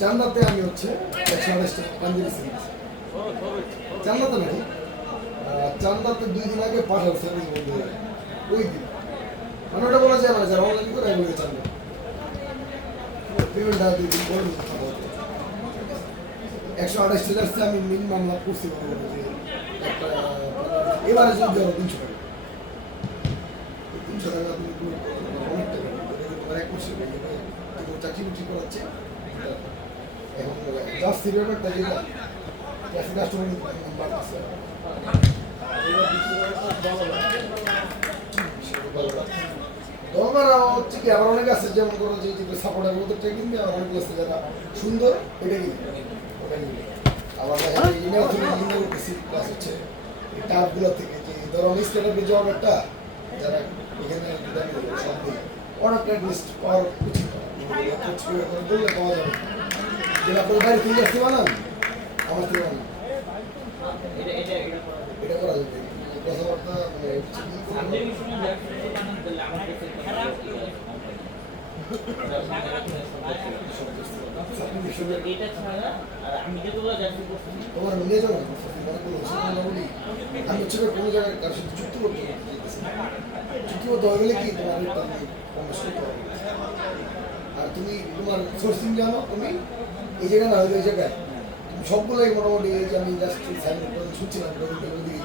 চান্দাতে আমি হচ্ছে 128 টাকা পাঞ্জাবি সিরিজ চান্দাতে নাকি চান্দাতে 2 দিন আগে পাঠাও সার্ভিস বন্ধ হয়ে যায় ওই দিন মানে ওটা বলা যায় না যারা অনলাইন করে এগুলো চান্দা পেমেন্টটা 2 দিন পরে 128 টাকা আমি মিনিমাম লাভ করছি এবারে যদি দেওয়া 300 টাকা 300 টাকা তুমি অনেক টাকা তোমার 1 মাসের চাকরি বিক্রি করাচ্ছে এখন জার্সি ব্যাপারটা যেটা ক্যাফে কাস্টমার বাড়তেছে দলমারা হচ্ছে কি আবার অনেক আছে যেমন ধরো যে সাপোর্টার ওদেরটা কিনবে আবার অনেক আছে যারা সুন্দর এটা কিনবে ওটা কিনবে আবার দেখা যায় ইমেল থেকে ইমেল করতেছি প্লাস হচ্ছে টাপগুলো থেকে যে ধরো স্কেলের যে অর্ডারটা যারা এখানে সব অর্ডারটা লিস্ট পাওয়ার উচিত বললে পাওয়া যাবে যেটা আপনার বাড়ি থেকে আসতে বানান আমার থেকে বানান এটা করা যাবে কথাবার্তা সামনে মিশনে যাচ্ছে বানান দিলে আমার কাছে এটা ছাড়া আর আমি যেগুলো যাচ্ছি করছি তোমার মিলে যাবে আমি হচ্ছে কোনো জায়গায় কার সাথে চুক্তি করতে চুক্তি করতে হয়ে গেলে কি তোমার একটা কমিশন করতে হবে আর তুমি তোমার সোর্সিং জানো তুমি এই জায়গায় না হলে ওই জায়গায় তুমি সবগুলোই মোটামুটি এই যে আমি জাস্ট সাইনবোর্ড করে শুনছিলাম ওগুলো দিয়ে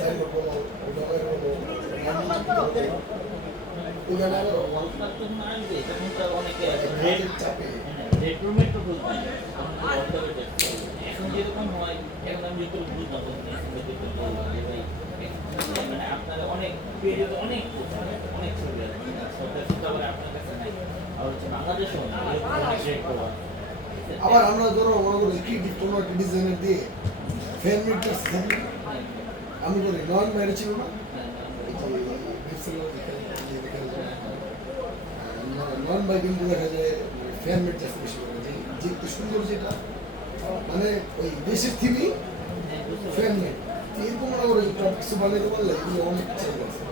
সাইনবোর্ড বলো ডলার বলো ওইখানে ওয়ালপার তো মারবে তখন তো অনেকে রেটের চাপে রেড রুমের তো ভুল পাই এখন যেরকম হয় এখন আমি যেহেতু ভুল না বলছি মানে আপনারা অনেক পিরিয়ড অনেক অনেক ছবি আছে সরকার চিন্তা করে আপনার কাছে নাই আর হচ্ছে বাংলাদেশও অনেক রেড করা আবার আমরা ধরো মনে করি ক্রিয়েটিভ কোনো একটা ডিজাইনের দিয়ে ফ্যান মিটার আমি বলি নন ম্যারেজ ছিল না নন বাইকিং দেখা যায় ফ্যান মিটার বেশি যে একটু সুন্দর যেটা মানে ওই দেশের থিমই ফ্যান মেড এরকম মনে করে কিছু বানাইতে পারলে এগুলো অনেক চাহিদা আছে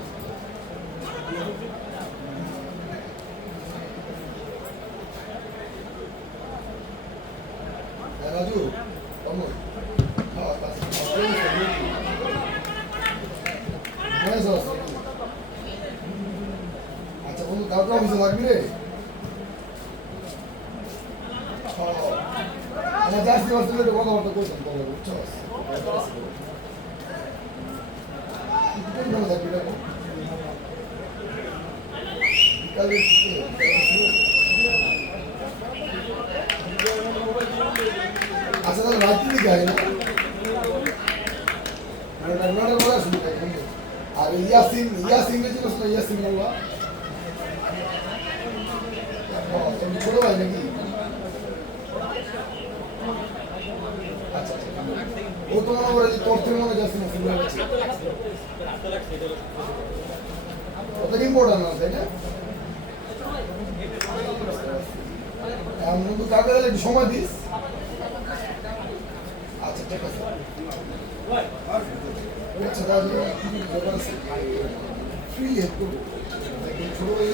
রাজু অমর আচ্ছা বন্ধু কাউকে অফিসে লাগবি রে আমার জাস্তি বাস্তি কথাবার্তা করতাম বলো বুঝছো বিকালে আচ্ছা তাহলে রাত্রি দিকে আগে না বলা শুরু আর ইয়াসিন বেশি প্রশ্ন ইয়াসিন বলবা ছোট ভাই নাকি আচ্ছা ও তো মনে করে তোর থেকে মনে যাচ্ছে না শুরু হয়েছে ওটা কি ইম্পর্টেন্ট না তাই না কিন্তু কাকে দিলে একটু সময় দিস আচ্ছা ঠিক আছে আচ্ছা তাহলে ফ্রি হেল্প করবো ছোট ভাই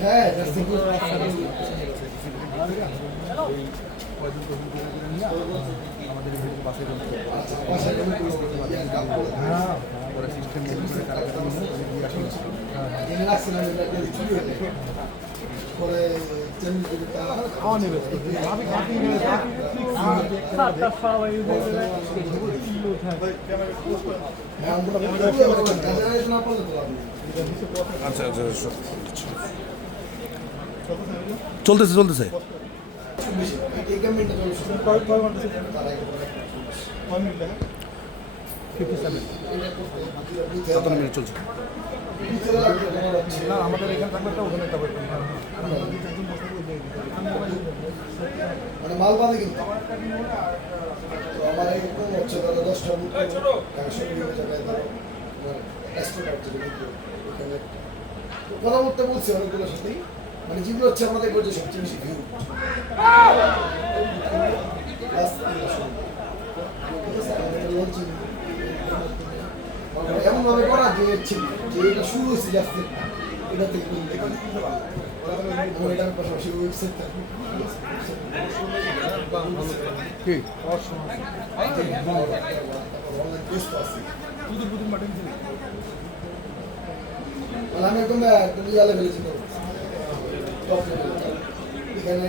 হ্যাঁ পরে আচ্ছা আচ্ছা চলতেছে মিনিট চলছে না আমাদের এখানে থাকবে একটা ওখানে থাকবে মানে মাল বাঁধে কিন্তু আমার এরকম হচ্ছে ধরো 10টা বুক জায়গায় ধরো কথা বলতে বলছি অনেকগুলোর সাথেই মানে যেগুলো হচ্ছে আমাদের বলছে সবচেয়ে বেশি ভিউ এমন ভাবে করা যে এটা শুরু হয়েছে যাচ্ছে এটা থেকে এটার পাশাপাশি ওয়েবসাইটটা আমি একদম ইয়ালে ফেলেছি এখানে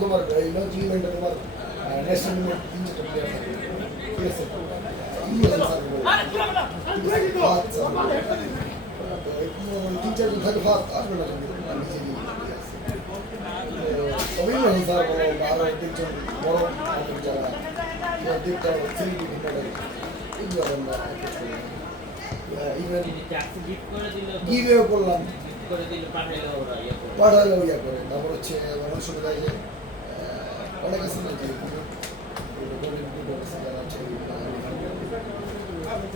তোমার লঞ্চ ইভেন্টে তোমার ন্যাশনাল তিন চারটা প্লেয়ার থাকে ঠিক আছে তিন চারজন থাকে ভাত আসবে না অভিমান স্যার বলো আরো তিনজন বড় যারা দেখতে হবে এগুলো আমরা গিভেও করলাম পাঠালো ইয়া করে তারপর হচ্ছে অনেক সুবিধা যে অনেক আছে না যে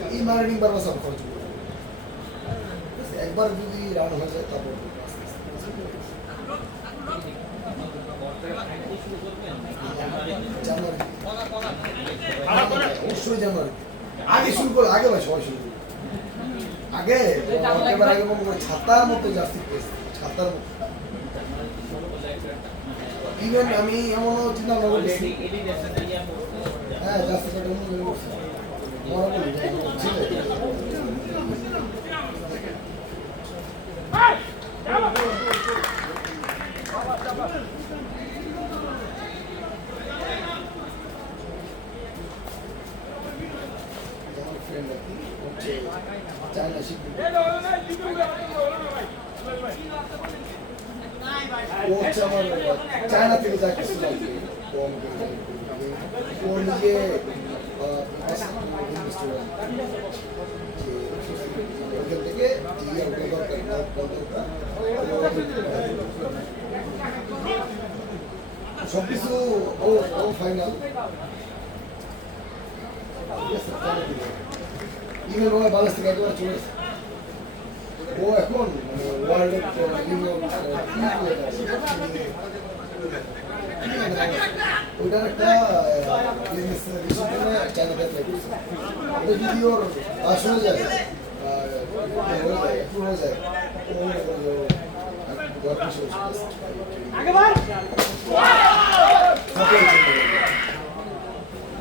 এই মার্কেটিং পারপাস খরচ করবো একবার যদি রান হয়ে যায় তারপর আস্তে আস্তে। জানুয়ারি অবশ্যই জানুয়ারি আগে শুরু করে আগে ভাই সবাই শুরু করে আগে একেবারে আগে মনে করে ছাতার মতো জার্সি পেয়েছে ছাতার মতো ইভেন আমি এমনও চিন্তা ভাবনা করছি হ্যাঁ জার্সি কাটা মনে করছি মনে করি ছিল চায়না শিখবে ও হচ্ছে আমার চায়না থেকে যা কিছু লাগবে ও আমাকে ও নিজে ওখান থেকে সব কিছু ও ও ফাইনাল ইভেন ও বাংলাদেশ থেকে একবার চলে এসেছে ও এখন ওয়ার্ল্ডের ওইটার একটা বিজনেস চায়নাতে অ্যাপ্লাই করছে ওটা যদি ওর পাস হয়ে যায় হয়ে যায়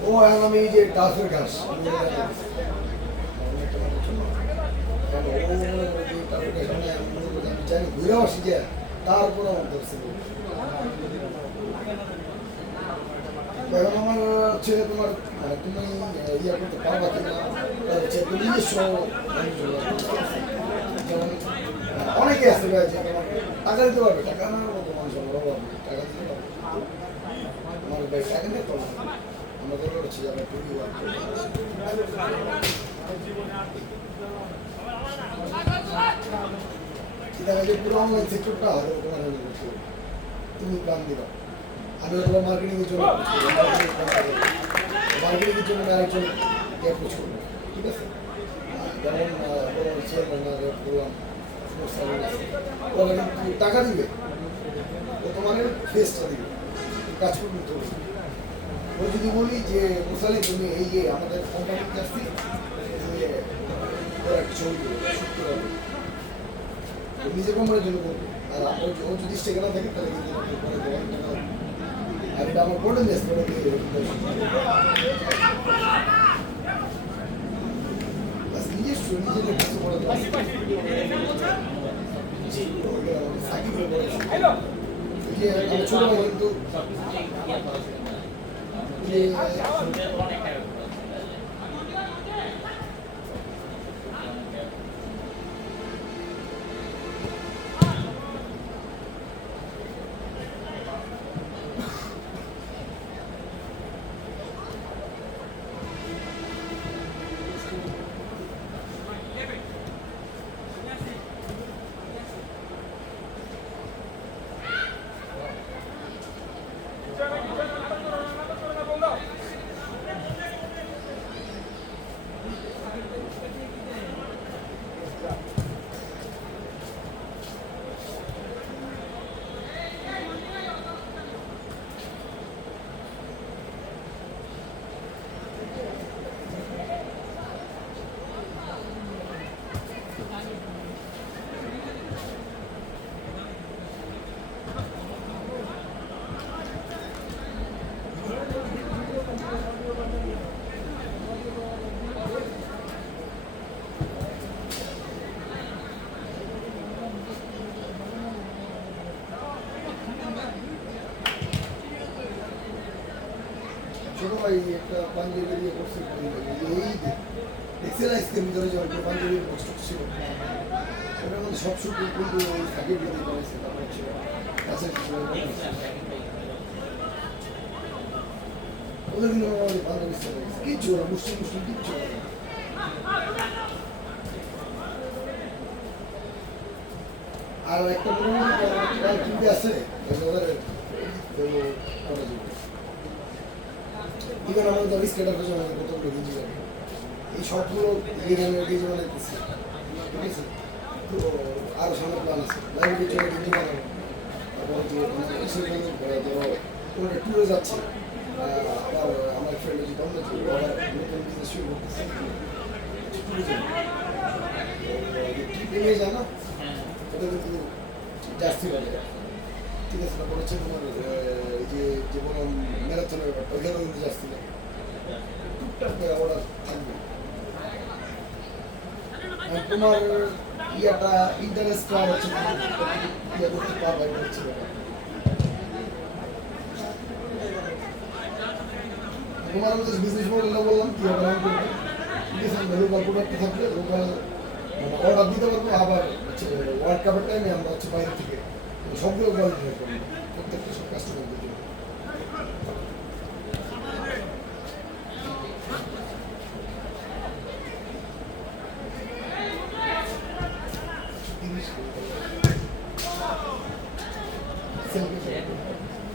ও এখন আমি যে টাফের ঘাস ঘুরে আসি যে তারপর আমার ধরছে এখন আমার হচ্ছে তোমার তুমি ইয়ে করতে পারবা কিনা হচ্ছে তুমি নিজস্ব যেমন অনেকে আছে ভাই যে তোমার টাকা দিতে পারবে টাকা নেওয়ার মতো মানুষ অভাব টাকা দিতে পারবে আমার ভাই টাকা নিতে পারবে আমাদের হচ্ছে যারা টুকি দেখা যায় পুরো অনলাইন সেক্টরটা হয়তো তোমার হয়ে যাবে তুমি প্ল্যান দিবা আমি হয়তো মার্কেটিংয়ের জন্য মার্কেটিংয়ের জন্য আরেকজন অ্যাপ্রোচ করবো ঠিক আছে যেমন বললাম টাকা দিবে ও তোমার ফেসটা দিবে কাজ করবে তো ও যদি বলি যে মুসালি তুমি এই যে আমাদের কোম্পানিতে আসছি ছবি শুট করে নিজের কোম্পানির জন্য করবো আর ও যদি স্টেকে না থাকে তাহলে কিন্তু পরে টাকা আর এটা আমার বলে নেস করে নিজস্ব নিজেদের কিছু করে সাকিবের বলে ছোট ভাই কিন্তু ছোট ভাই একটা পাঞ্জাবি দিয়ে করছে এই এক্সেল আইসক্রিম ভিতরে যে একটা পাঞ্জাবির পোস্ট ছিল ওটার মধ্যে সব শুট কিন্তু সাকিব দিয়ে করেছে তারপর ছিল ওদের কিন্তু আমাদের পাঞ্জাবি ছিল কিচ্ছু না মুসলিম মুসলিম কিচ্ছু আর একটা মোটামুটি কিনতে আছে ইভেন আমাদের স্কেটার পেছনে আমাদের কতগুলো ভিজি যাবে এই সবগুলো ইয়ে গেজে বানাইতেছি ঠিক আছে তো আরও সামনে প্ল্যান আছে লাইব্রেরি চলে ডিগ্রি বানাবো এবং যে সেখানে ধরো কোনো ট্যুরে যাচ্ছে আবার আমার ফ্রেন্ড যে বন্ধ ছিল আবার নতুন বিজনেস শুরু করতেছে ট্যুরে যাবে ট্রিপে নিয়ে যায় না হ্যাঁ ওটা কিন্তু জার্সি বাজে ঠিক আছে না বলেছে তোমার এই যে বললাম ম্যারাথনের ব্যাপারটা ওইখানেও কিন্তু জার্সি লাগে টুকটাক ওরা থাকবে আর তোমার ইয়াটা ইন্টারেস্টটা হচ্ছে ইয়ে করতে পারবে এটা হচ্ছে ব্যাপার। তোমার আমি জাস্ট বিজনেস মডেলটা বললাম কীভাবে রান করবে ঠিক আছে আমরা লোকাল প্রোডাক্ট থাকবে লোকাল মানে অর্ডার দিতে পারবো আবার হচ্ছে ওয়ার্ল্ড কাপের টাইমে আমরা হচ্ছে বাইরে থেকে সবগুলো কোয়ালিটি করবো প্রত্যেকটা সব কাস্টমারদের জন্য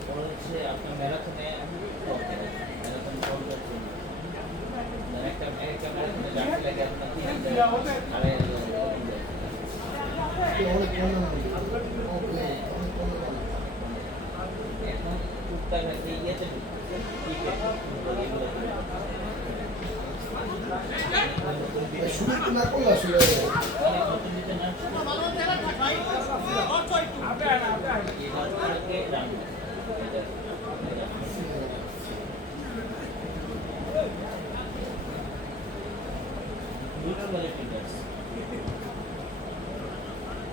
পরে হচ্ছে আপনার ম্যারাথনে ম্যারাথন একটা ম্যারাথনে জার্সি লাগে আপনার 3,000 অনেক কমের মধ্যে অনেক কমের এখন টুকটাক এই ইয়েতে শুরু না করলে আসলে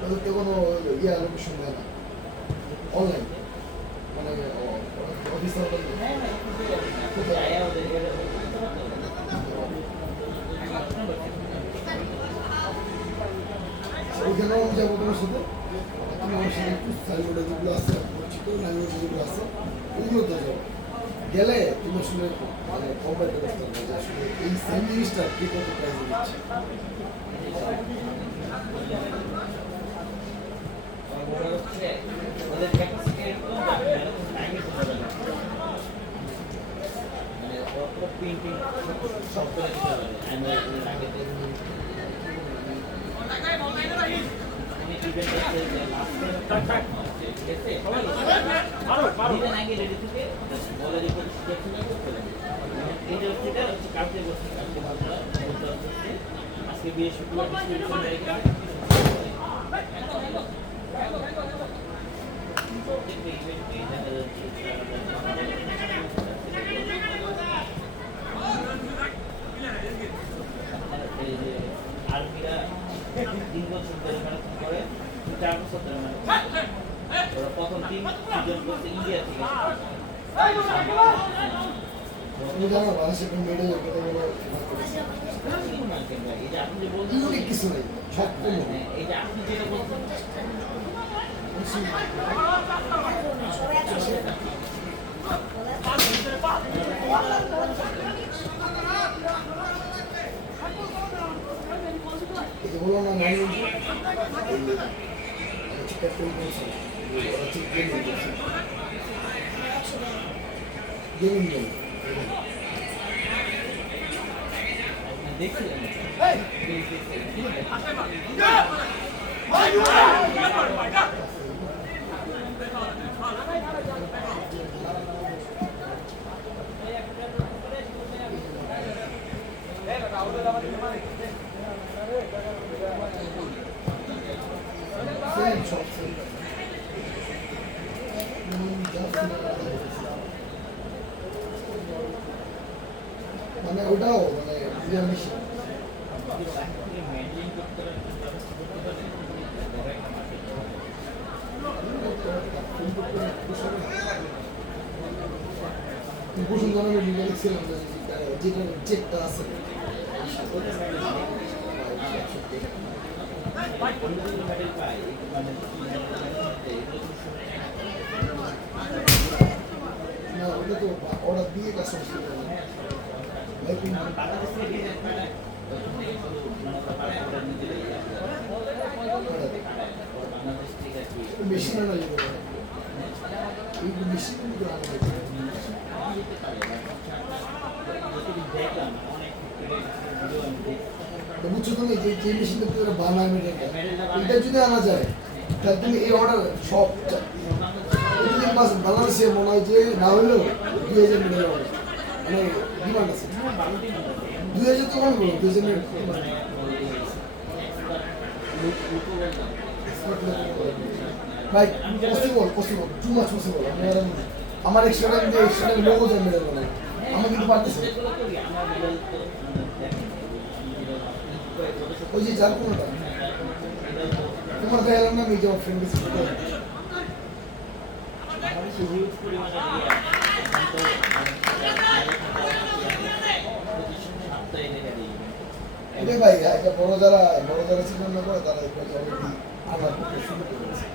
ওদের তো কোনো ইয়ে লোকেশন দেয় না অনলাইন মানে অফিসার ওইখানেও যাবো তোমার সাথে তুমি আমার সাথে একটু সাইনবোর্ডে যেগুলো আছে পরিচিত ল্যাঙ্গুয়েজ যেগুলো আছে ওগুলোতে যাবো গেলে তুমি আসলে মানে কম্পেয়ার করতে পারবে যে আসলে এই সেম জিনিসটা কি কত প্রাইসে দিচ্ছে ওদের ক্যাপাসিটি একটু টাইমে বোঝা যাবে মানে অত প্রিন্টিং সব করে দিতে পারে অ্যান্ড্রয়েড আগে রেডি থেকে বলে যে ইন্ডাস্ট্রিটা হচ্ছে কালকে বসে কালকে আজকে বৃহস্পতিবার আর্মিরা 3 বছর ধরে ম্যারাথন করে 4 বছর ধরে ওরা প্রথম 3 সিজন করছে ইন্ডিয়া থেকে তুমি জানো বাংলাদেশের কোনো মেডেলের কথা বলো এই যে আপনি যে বলছেন ইউনিক কিছু নেই সব কোনো এই যে আপনি যেটা বলছেন এই যে বলো না নাইন পেট্রোল করছে ওরা ঠিক গেমিং করছে গেমিং গেম দেখছিলেন সেম সব সেম মানে ওটাও মানে নিরামিষ মেনটেন করতে কুসুম ধরনের ভিডিও দেখছিলাম যেটা চেকটা আছে মেডেল পাই মানে না ওটা তো অর্ডার দিয়ে কাজ করতে বাংলাদেশ থেকে বাংলাদেশ থেকে আর কি বেশি না লাগে এই বেশি দিতে পারে যতটুকু দেখলাম অনেক ভিডিও আমি দেখি তো বুঝছো তুমি যে মেশিনটা তুমি বানায় মেটেরিয়াল এটা যদি আনা যায় তাহলে তুমি এই অর্ডার সব প্রতিদিন বাংলাদেশে মনে হয় যে না হলেও 2000 মেটেরিয়াল অর্ডার মানে ডিমান্ড আছে 2000 তো কম বলো 2000 ভাই পসিবল টু মাচ পসিবল আমার এক্সট্রা টাইম দিয়ে এক্সট্রা টাইম লোগো দেন মেরে বলে আমি কিন্তু পারতেছি ওই যে যার কোনটা তোমার দেখালাম না আমি যে আমার ফ্রেন্ড বেশি এটাই ভাই একটা বড় যারা চিন্তা না করে তারা অলরেডি আনার পক্ষে শুরু করেছে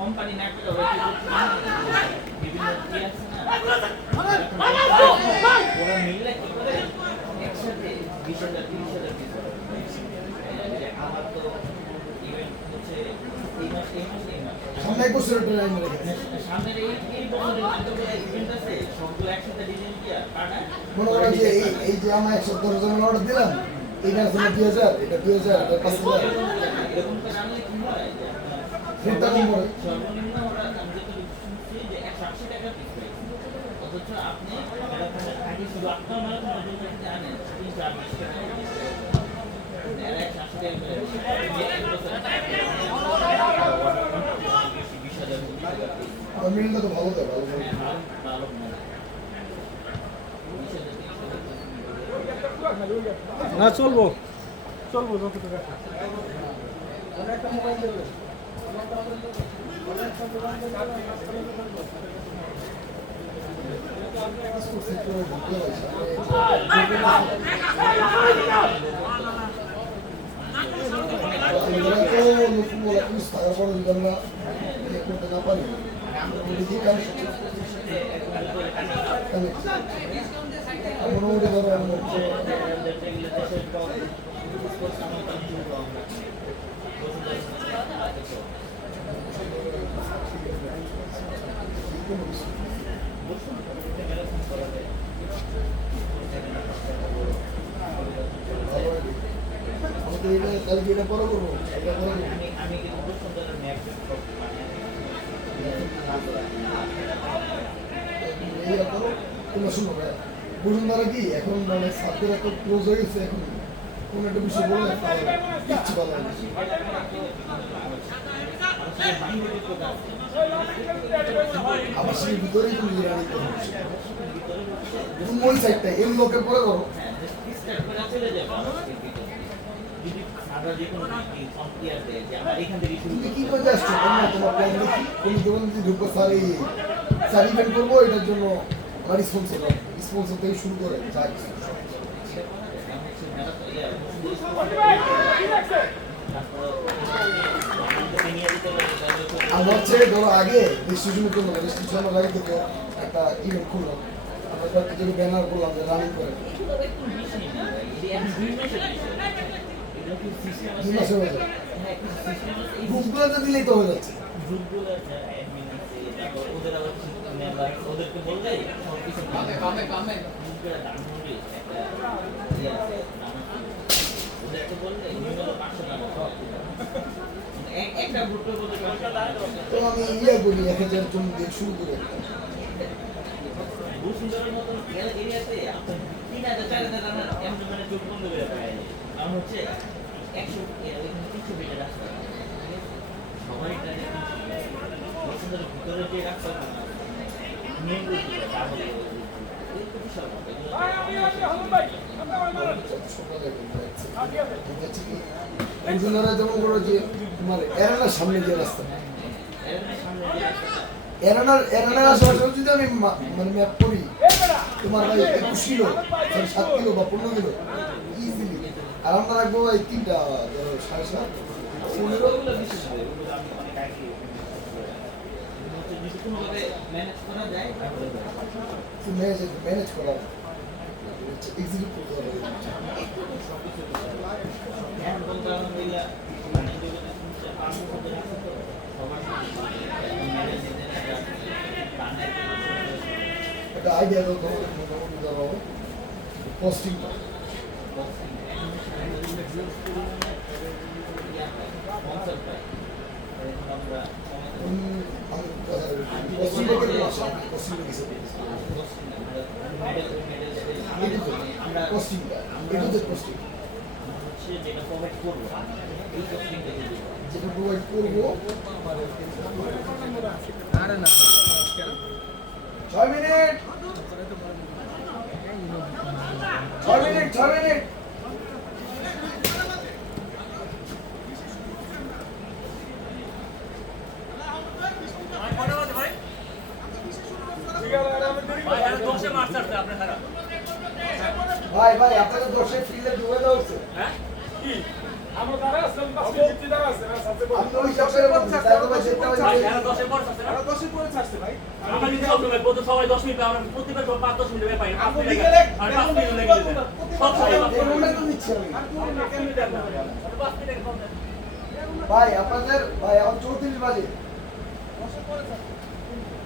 কোম্পানি না করে বিভিন্ন ইয়ে আছে না ওরা মিললে কি করে একসাথে 20,000 30,000 পিস আমার তো ইভেন্ট হচ্ছে এই মাস সামনে এক বছরের টাইম রেখেছে সামনের এই বছরের মধ্যে ইভেন্ট আছে সবগুলো একসাথে ডিজাইন দিয়া কাটা মনে করো যে এই যে আমরা 110 জন অর্ডার দিলাম এইটার জন্য 2000 এটা 2000 এটা 5000 এরকম করে আনলে কি হয় যে ফিরতা কম পড়ে সর্বনিম্ন ওরা আমি যেটা শুনছি যে 180 টাকা পিস প্রাইস অথচ আপনি এরকম আগে শুধু আপনার জন্য যদি আনেন 30 টাকা 20 টাকা এর 180 টাকা করে যে এক বছর মিলটা তো ভালো দেয় ভালো ভালো না চলবো একটা মোবাইল দেবে করতে না পারি মোটামুটি কালকে এটা পরে করবো এটা পরে করবো আমি কিন্তু খুব সুন্দর ম্যাপ এইটা করো তোমরা শুনো ভাই বসুন্ধরা কি এখন মানে ছাত্রের এত ক্লোজ হয়ে গেছে এখন কোনো একটা বিষয় বললে কিচ্ছু ভালো লাগে আবার সেই ভিতরেই তুমি রানি করো তুমি ওই সাইডটা এর লোকের পরে করো তুমি কি করতে আসছো তোমার প্ল্যান দেখি তুমি যখন যদি ঢুকবো স্যার ইভেন্ট করবো এটার জন্য আমার স্পন্সর থেকে শুরু করে যা কিছু আমার হচ্ছে ধরো আগে রেজিস্ট্রেশন করলো রেজিস্ট্রেশন আগে থেকে একটা ইভেন্ট খুললাম আমরা কয়েকটা যদি ব্যানার করলাম যে রানিং করে 2 মাসে হয়ে যায় গ্রুপগুলো তো দিলেই তো হয়ে যাচ্ছে ওদেরকে বললে ওদেরকে বললে একটা গ্রুপে বলতে তো আমি করি 1000 জন দিয়ে শুরু করে সুন্দরের মতন এরিয়াতে আপনার 3,000 4,000 এমন মানে চোখ বন্ধ করে পায় কারণ হচ্ছে 100 মিটার রাস্তা সবাই সুন্দরের ভিতরে যে রাস্তা মেন রোড তাহলে যেমন করো যে তোমার এরানার সামনে যে রাস্তা এরানার আশেপাশে যদি আমি মানে ম্যাপ করি তোমার ভাই 21 কিলো 7 কিলো বা 15 কিলো ইজিলি আর আমরা রাখবো এই 3টা 7.5 ম্যানেজ করা এক্সিকিউট করতে হবে একটা আইডিয়া দাও মোটামুটি ধরো পোস্টিংটা যেটা প্রোভাইড করবো এই কোচিংটা দিয়ে দেবো। যেটা প্রোভাইড করবো 6 মিনিট 6 মিনিট ভাই ভাই আপনাদের দোষে ফিল্ডে ডুবে দেওয়া হচ্ছে আমি ওই সবসময় বলছি তাই তো ভাই যেতে হবে পেমেন্ট তো দিচ্ছি আমি ভাই আপনাদের ভাই আমার 34 বাজে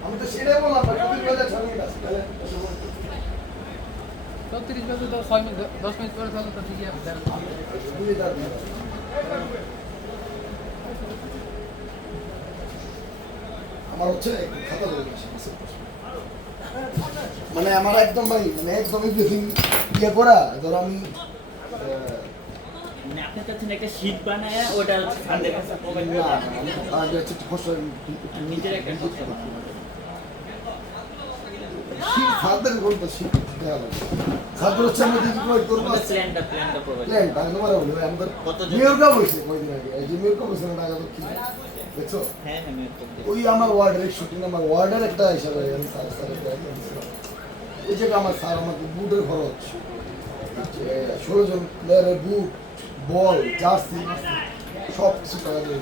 আমি তো সেটাই বললাম 34 বাজে 6 মিনিট আছে তাহলে 34 বাজে তো 6 মিনিট 10 মিনিট পরে তাহলে তো ঠিকই আছে আমার হচ্ছে খাতা ধরে গেছে মানে আমার একদম ভাই মানে একদম এভরিথিং ইয়ে করা ধরো আমি মানে আপনি চাচ্ছেন একটা শীট বানায় ওটা ফান্ডের কাছে প্রোভাইড না করে আগে হচ্ছে কষ্ট নিজের একটা করতে বানানো খাদ্যের বলতে শিখ দেওয়া লাগে খাদ্য হচ্ছে আমি দিদি প্রোভাইড করবো প্ল্যানটা প্রোভাইড প্ল্যান তাহলে তোমার বলি ভাই আমাদের কতজন? মেয়রকা বলছে কয়দিন আগে এই যে মেয়রকা বলছে না টাকা তো কি দেখছো হ্যাঁ হ্যাঁ আমি করতে ওই আমার ওয়ার্ডের শুটিং আমার ওয়ার্ডের একটা হিসাবে আমি স্যার স্যারের ওই জায়গায় আমার স্যার আমাকে বুটের খরচ 16 জন প্লেয়ারের বুট বল জার্সি সব কিছু টাকা দিয়ে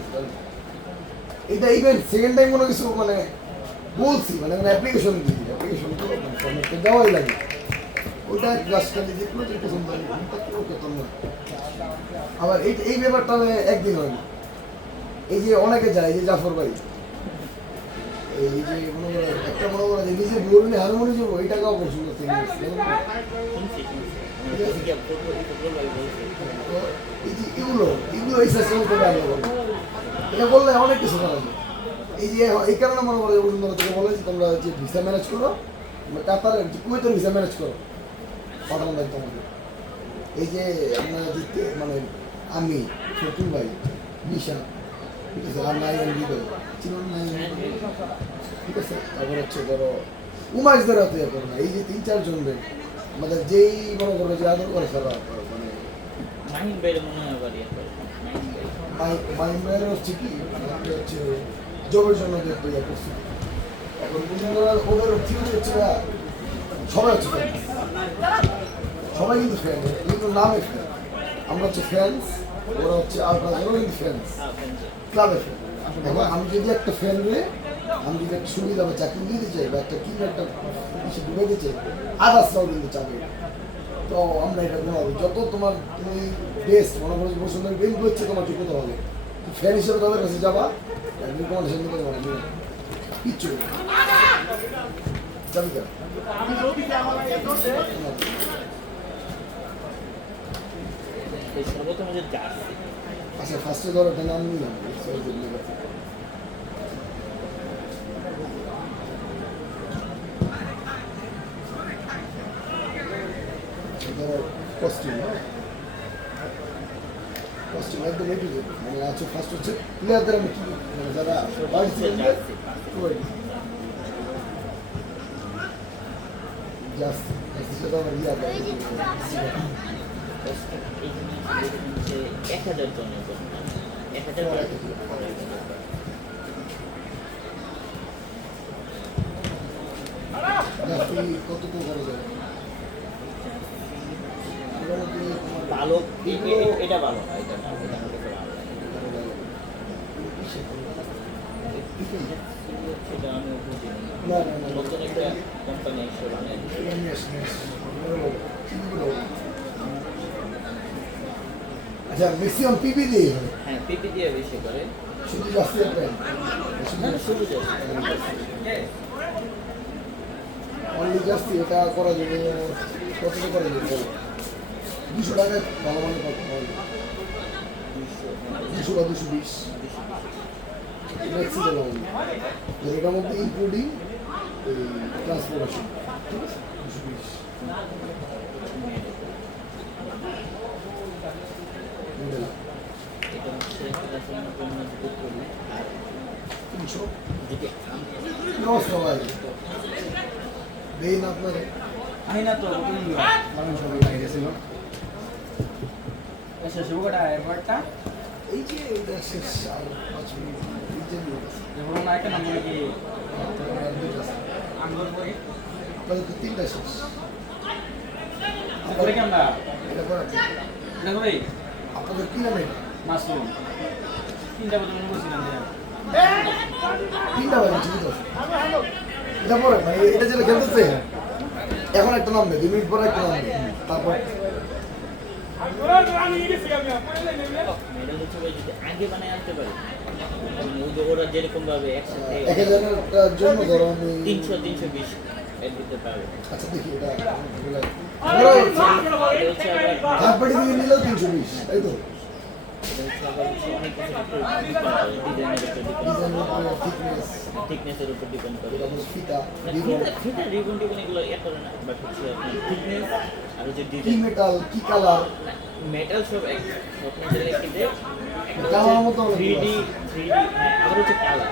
এটা ইভেন সেকেন্ড টাইম কোনো কিছু মানে বলছি মানে অ্যাপ্লিকেশন দিই অ্যাপ্লিকেশন তো দেওয়াই লাগে ওটা ক্লাস খালি দেখলো যে পছন্দ হয় ওকে তো না আবার এই ব্যাপারটা আমি একদিন হয়নি এই যে অনেকে যায় এই যে জাফর ভাই এই যে মনে করো একটা মনে করো যে নিজে বিবরণী হারমোনি যাবো এই টাকাও পছন্দ শুনছি তো এই যে এগুলো এই সেশন করে আনতে পারবো এটা বললে অনেক কিছু করা যায় এই যে এই কারণে মনে করো বসুন্ধরা থেকে বলে যে তোমরা যে ভিসা ম্যানেজ করো কাতারের কুয়েতের ভিসা ম্যানেজ করো পাঠানো দায়িত্ব আমাদের এই যে আমরা জিততে মানে আমি ফতুল ভাই নিশা ঠিক আছে আর নাই হৃদয় চিরন নাই ঠিক আছে তারপর হচ্ছে ধরো উমাইশদের হাতে ইয়ে করো না এই যে 3-4 জন রে আমাদের যেই মনে করো যে আদর করে ফেলা মানে মাহিন ভাইয়ের মনে হয় বাড়ি মাইমের হচ্ছে কি আপনি হচ্ছে জবের জন্য যে ইয়ে করছে এখন বসুন্ধরা ওদের থিওরি হচ্ছে সবাই হচ্ছে ফ্যান্স সবাই কিন্তু ফ্যান কিন্তু নামে ফ্যান আমরা হচ্ছে ফ্যান্স ওরা হচ্ছে আলট্রাস ওরা কিন্তু ফ্যান্স ক্লাবের ফ্যান এখন আমি যদি একটা ফ্যান রে আমি যদি একটা সুবিধা বা চাকরি দিতে চাই বা একটা কিংবা একটা কিছু ঢুকাতে চাই আদার্সরাও কিন্তু চাবে তো আমরা এটা বলবো যত তোমার তুমি বেস্ট মনে করো বসুন্ধরা বেঞ্চ হচ্ছে তোমার যোগ্যতা হবে ফ্যান হিসেবে তাদের কাছে যাবা রিকমেন্ডেশন নিতে পারো কিচ্ছু যাবি কেন সর্বপ্রথম যে জার্সি আচ্ছা ফার্স্টে ধরো একটা নাম নিলাম ধরো কস্টিউম কস্টিউম একদম এটু মানে আছে ফার্স্ট হচ্ছে প্লেয়ারদের আমি কি মানে যারা জাস্ট সেটা আমার ইয়া দেয় 1000 জনের জন্য 1000 কত তো করা যায় মোটামুটি ভালো এটা ভালো না এটা না এটা আমাকে এটা আমি বুঝি না না না নতুন একটা কোম্পানি এসে বানায় আচ্ছা ম্যাক্সিমাম পিপি দিয়ে হয় হ্যাঁ পিপি দিয়ে বেশি করে শুধু জাস্তি শুরু অনলি জাস্তি এটা করা যাবে কতটা করা যাবে 200 টাকায় ভালো মানে কত হয়? 200 বা 220 ফ্লেক্সিবল হবে। এটার মধ্যে ইনক্লুডিং ট্রান্সপোর্টেশন, ঠিক আছে? 220 মডেল এটা হচ্ছে আসলে কোনো বুক করলে আর 300 যদি নমস্কার ভাই, দেই না আপনারে আমি না তো লাগান সবাই লাগে গেছিল। এসে শুভটা একবারটা এই যে এটা শেষ আর 5 মিনিট এই যে নিয়ে গেছে। যেমন একটা নাম্বার কি তারপরে আর দুটো আছে। আঙ্গুর বই আপনাদের তো 3টা শেষ। করে কি আমরা এটা করা এটা করে আপনাদের 3টা নেই, মাসুম 3টা বছর বলছিলাম যে 3টা বাজে ঠিক আছে। এটা পরে মানে এটা যেটা খেলতেছে এখন একটা নাম নেই, 2 মিনিট পরে একটা নাম নেই, তারপর মেডেল হচ্ছে ওই যদি আগে বানায় আনতে পারি ওই যে ওরা যেরকম ভাবে একসাথে 1000 জন্য ধরো আমি 300-320 এর দিতে পারবে। আচ্ছা দেখি এটা এটা হচ্ছে আবার হাফ পার্টি থেকে নিলেও 320, তাই তো? এটা হচ্ছে আবার অনেক কিছু ডিজাইনের উপর ডিজাইন থিকনেস, থিকনেসের উপর ডিপেন্ড করে। তারপর ফিতা, না, রিবন, ফিতা রিবন টিবন এগুলো ইয়ে করে না, বাট হচ্ছে আপনার থিকনেস আর হচ্ছে কি ডিজাইন মেটাল, কি কালার, মেটাল সব এক সব মেটাল একসাথে একটা কালার মতো হচ্ছে অনেকগুলো 3D হ্যাঁ আবার হচ্ছে কালার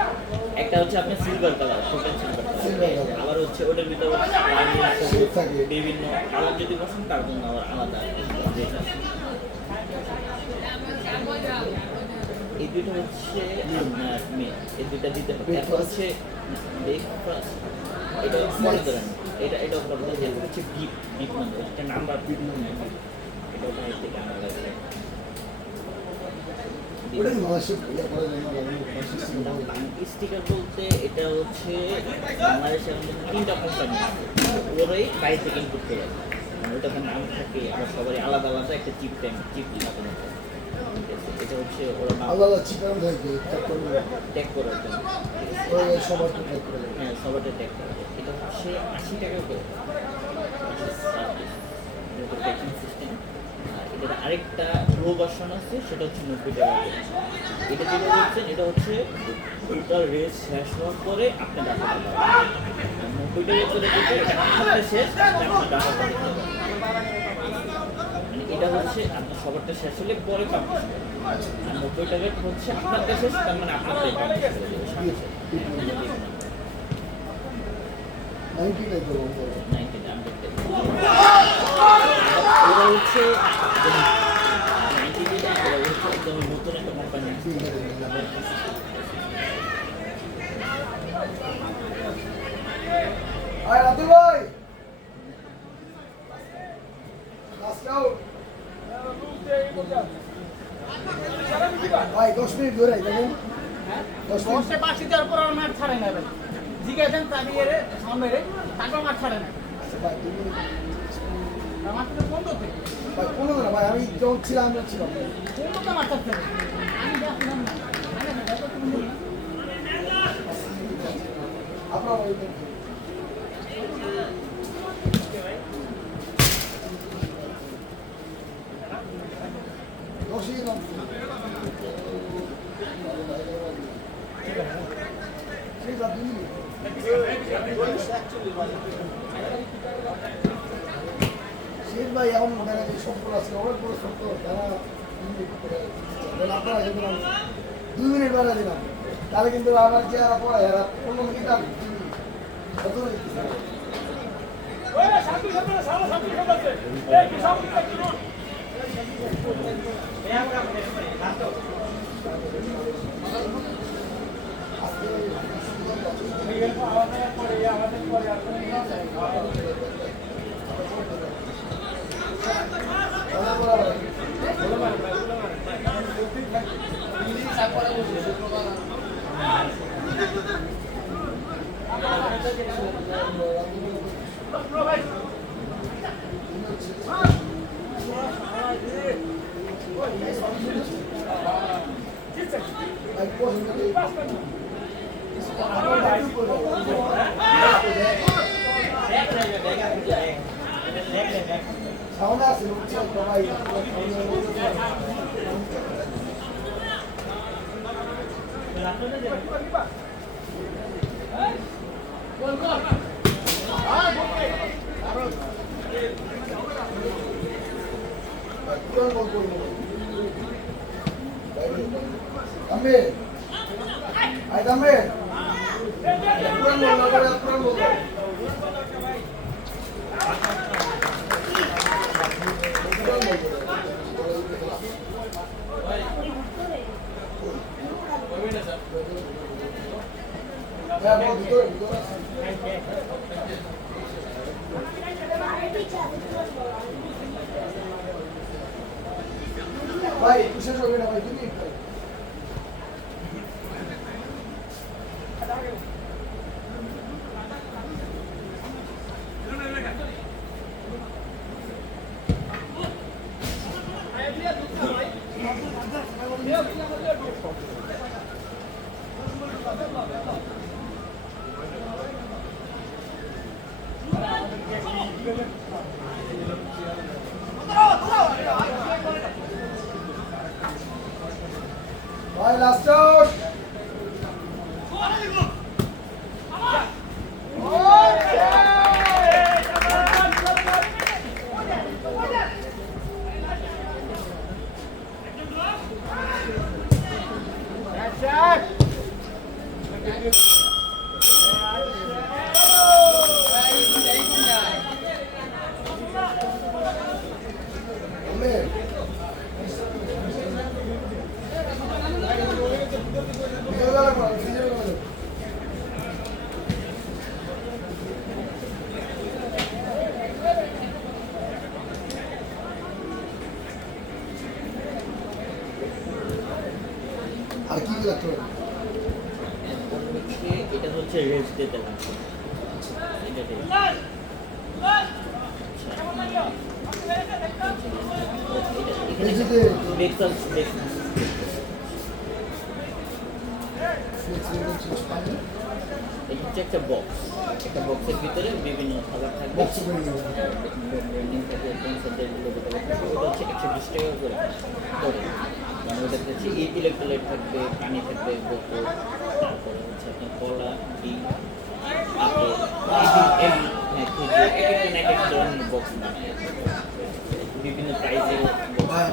একটা হচ্ছে আপনার silver colour total silver Silver colour color। আবার হচ্ছে ওটার ভিতরে Shade থাকে। বিভিন্ন কালার যদি বসেন তার জন্য আবার আলাদা রেট আছে। এই দুটো হচ্ছে আপনার মেন, এই দুটো দিতে হবে। Breakfast। এখন হচ্ছে ব্রেকফাস্ট এটা মনে করেন এটা করবো যে হচ্ছে বিট মানে হচ্ছে নাম্বার বিট মানে এটা ওখানে থেকে আনা লাগবে। ওটা কি মাসে ইয়া করা যায় না, লাগানো মাসে সিস্টেম হবে। স্টিকার বলতে এটা হচ্ছে বাংলাদেশের মধ্যে 3টা কোম্পানি আছে ওরাই বাইরে থেকে ইনপুট করে মানে ওটাতে নাম থাকে আবার সবারই আলাদা আলাদা একটা চিপ লাগানো থাকে। ঠিক আছে, এটা হচ্ছে ওরা আলাদা চিকেন থাকে, চেক করবে, ট্যাগ করার জন্য। ঠিক আছে, ওই সবার তো চেক করে দেবে। হ্যাঁ সবারটা ট্যাগ করা যায়। এটা হচ্ছে 80 টাকা করে ট্যাকিং সিস্টেম। আর এটার আরেকটা প্রো ভার্সন আছে সেটা হচ্ছে 90 টাকা করে। এটা যেটা বলছেন এটা হচ্ছে টোটাল রেস শেষ হওয়ার পরে আপনি ডাটাটা পাবেন। 90 টাকা করে দিতে এটা আপনার শেষ আপনি ডাটাটা দিতে পারবেন। মানে এটা হচ্ছে আপনার সবারটা শেষ হলে পরে পাবলিশ হবে। আর 90 টাকা হচ্ছে আপনারটা শেষ তার মানে আপনারটাই পাবলিশ করে দেবে সাথে সাথে। 90 টাই তো বলবো। 90 টা আমি দেখতে পাচ্ছি। ওরা হচ্ছে 90 যেটা ওরা হচ্ছে একদম নতুন একটা কোম্পানি আছে। ঠিক আছে। আয় রাতুল ভাই, লাস্ট আউট ভাই 10 মিনিট ধরে দেখেন 10 মিনিট বসে পাশে দেওয়ার পর আর মাঠ ছাড়ে না ভাই জিজ্ঞাসেন তাড়িয়ে রে সামনে রে তারপর মাঠ ছাড়ে না ভাই 2 মিনিট আমার তো বন্ধ থেকে ভাই কোনো না ভাই, আমি যখন ছিলাম আমরা ছিলাম বন্ধ তো মাঠ ছাড়তে হবে আমি দেখলাম না আপনার ওই দশই নাম সেই রাত 2 মিনিট শেষ ভাই এখন মনে হয় সম্পর্ক আছে অনেক বড় সম্পর্ক তারা 2 মিনিট করে আপনারা কিন্তু 2 মিনিট বাড়া দিলাম তাহলে কিন্তু আমার যে আর পড়ায় এরা 15 মিনিট আর 2 মিনিট কত সামনে আছে উচ্চারণ সবাই গোল গোল Tambe. Ay tambe. Puran bol na kare puran bol. Ya bol ভিতরে ভিতরে আছে। ভাই বিশেষ হবে না ভাই তুমি ভাই লাস্ট আউট আর কি লাগতো এটা হচ্ছে রেস্ট দিতে লাগবে এটা দিয়ে। এই যে ব্রেকফাস্ট এটা হচ্ছে একটা বক্স, একটা বক্সের ভিতরে বিভিন্ন খাবার থাকবে। বক্স করে নিব ব্র্যান্ডিং থাকে, কনসেন্ট্রেট গুলো যেটা থাকে, ওটা হচ্ছে 120 টাকা করে মানে ওটাতে হচ্ছে ইলেকট্রোলাইট থাকবে, পানি থাকবে, বোতল, তারপরে হচ্ছে আপনার কলা, ডিম, আপেল, খেজুর, এক একটা ধরনের বক্স বানায় বিভিন্ন প্রাইজের ভাই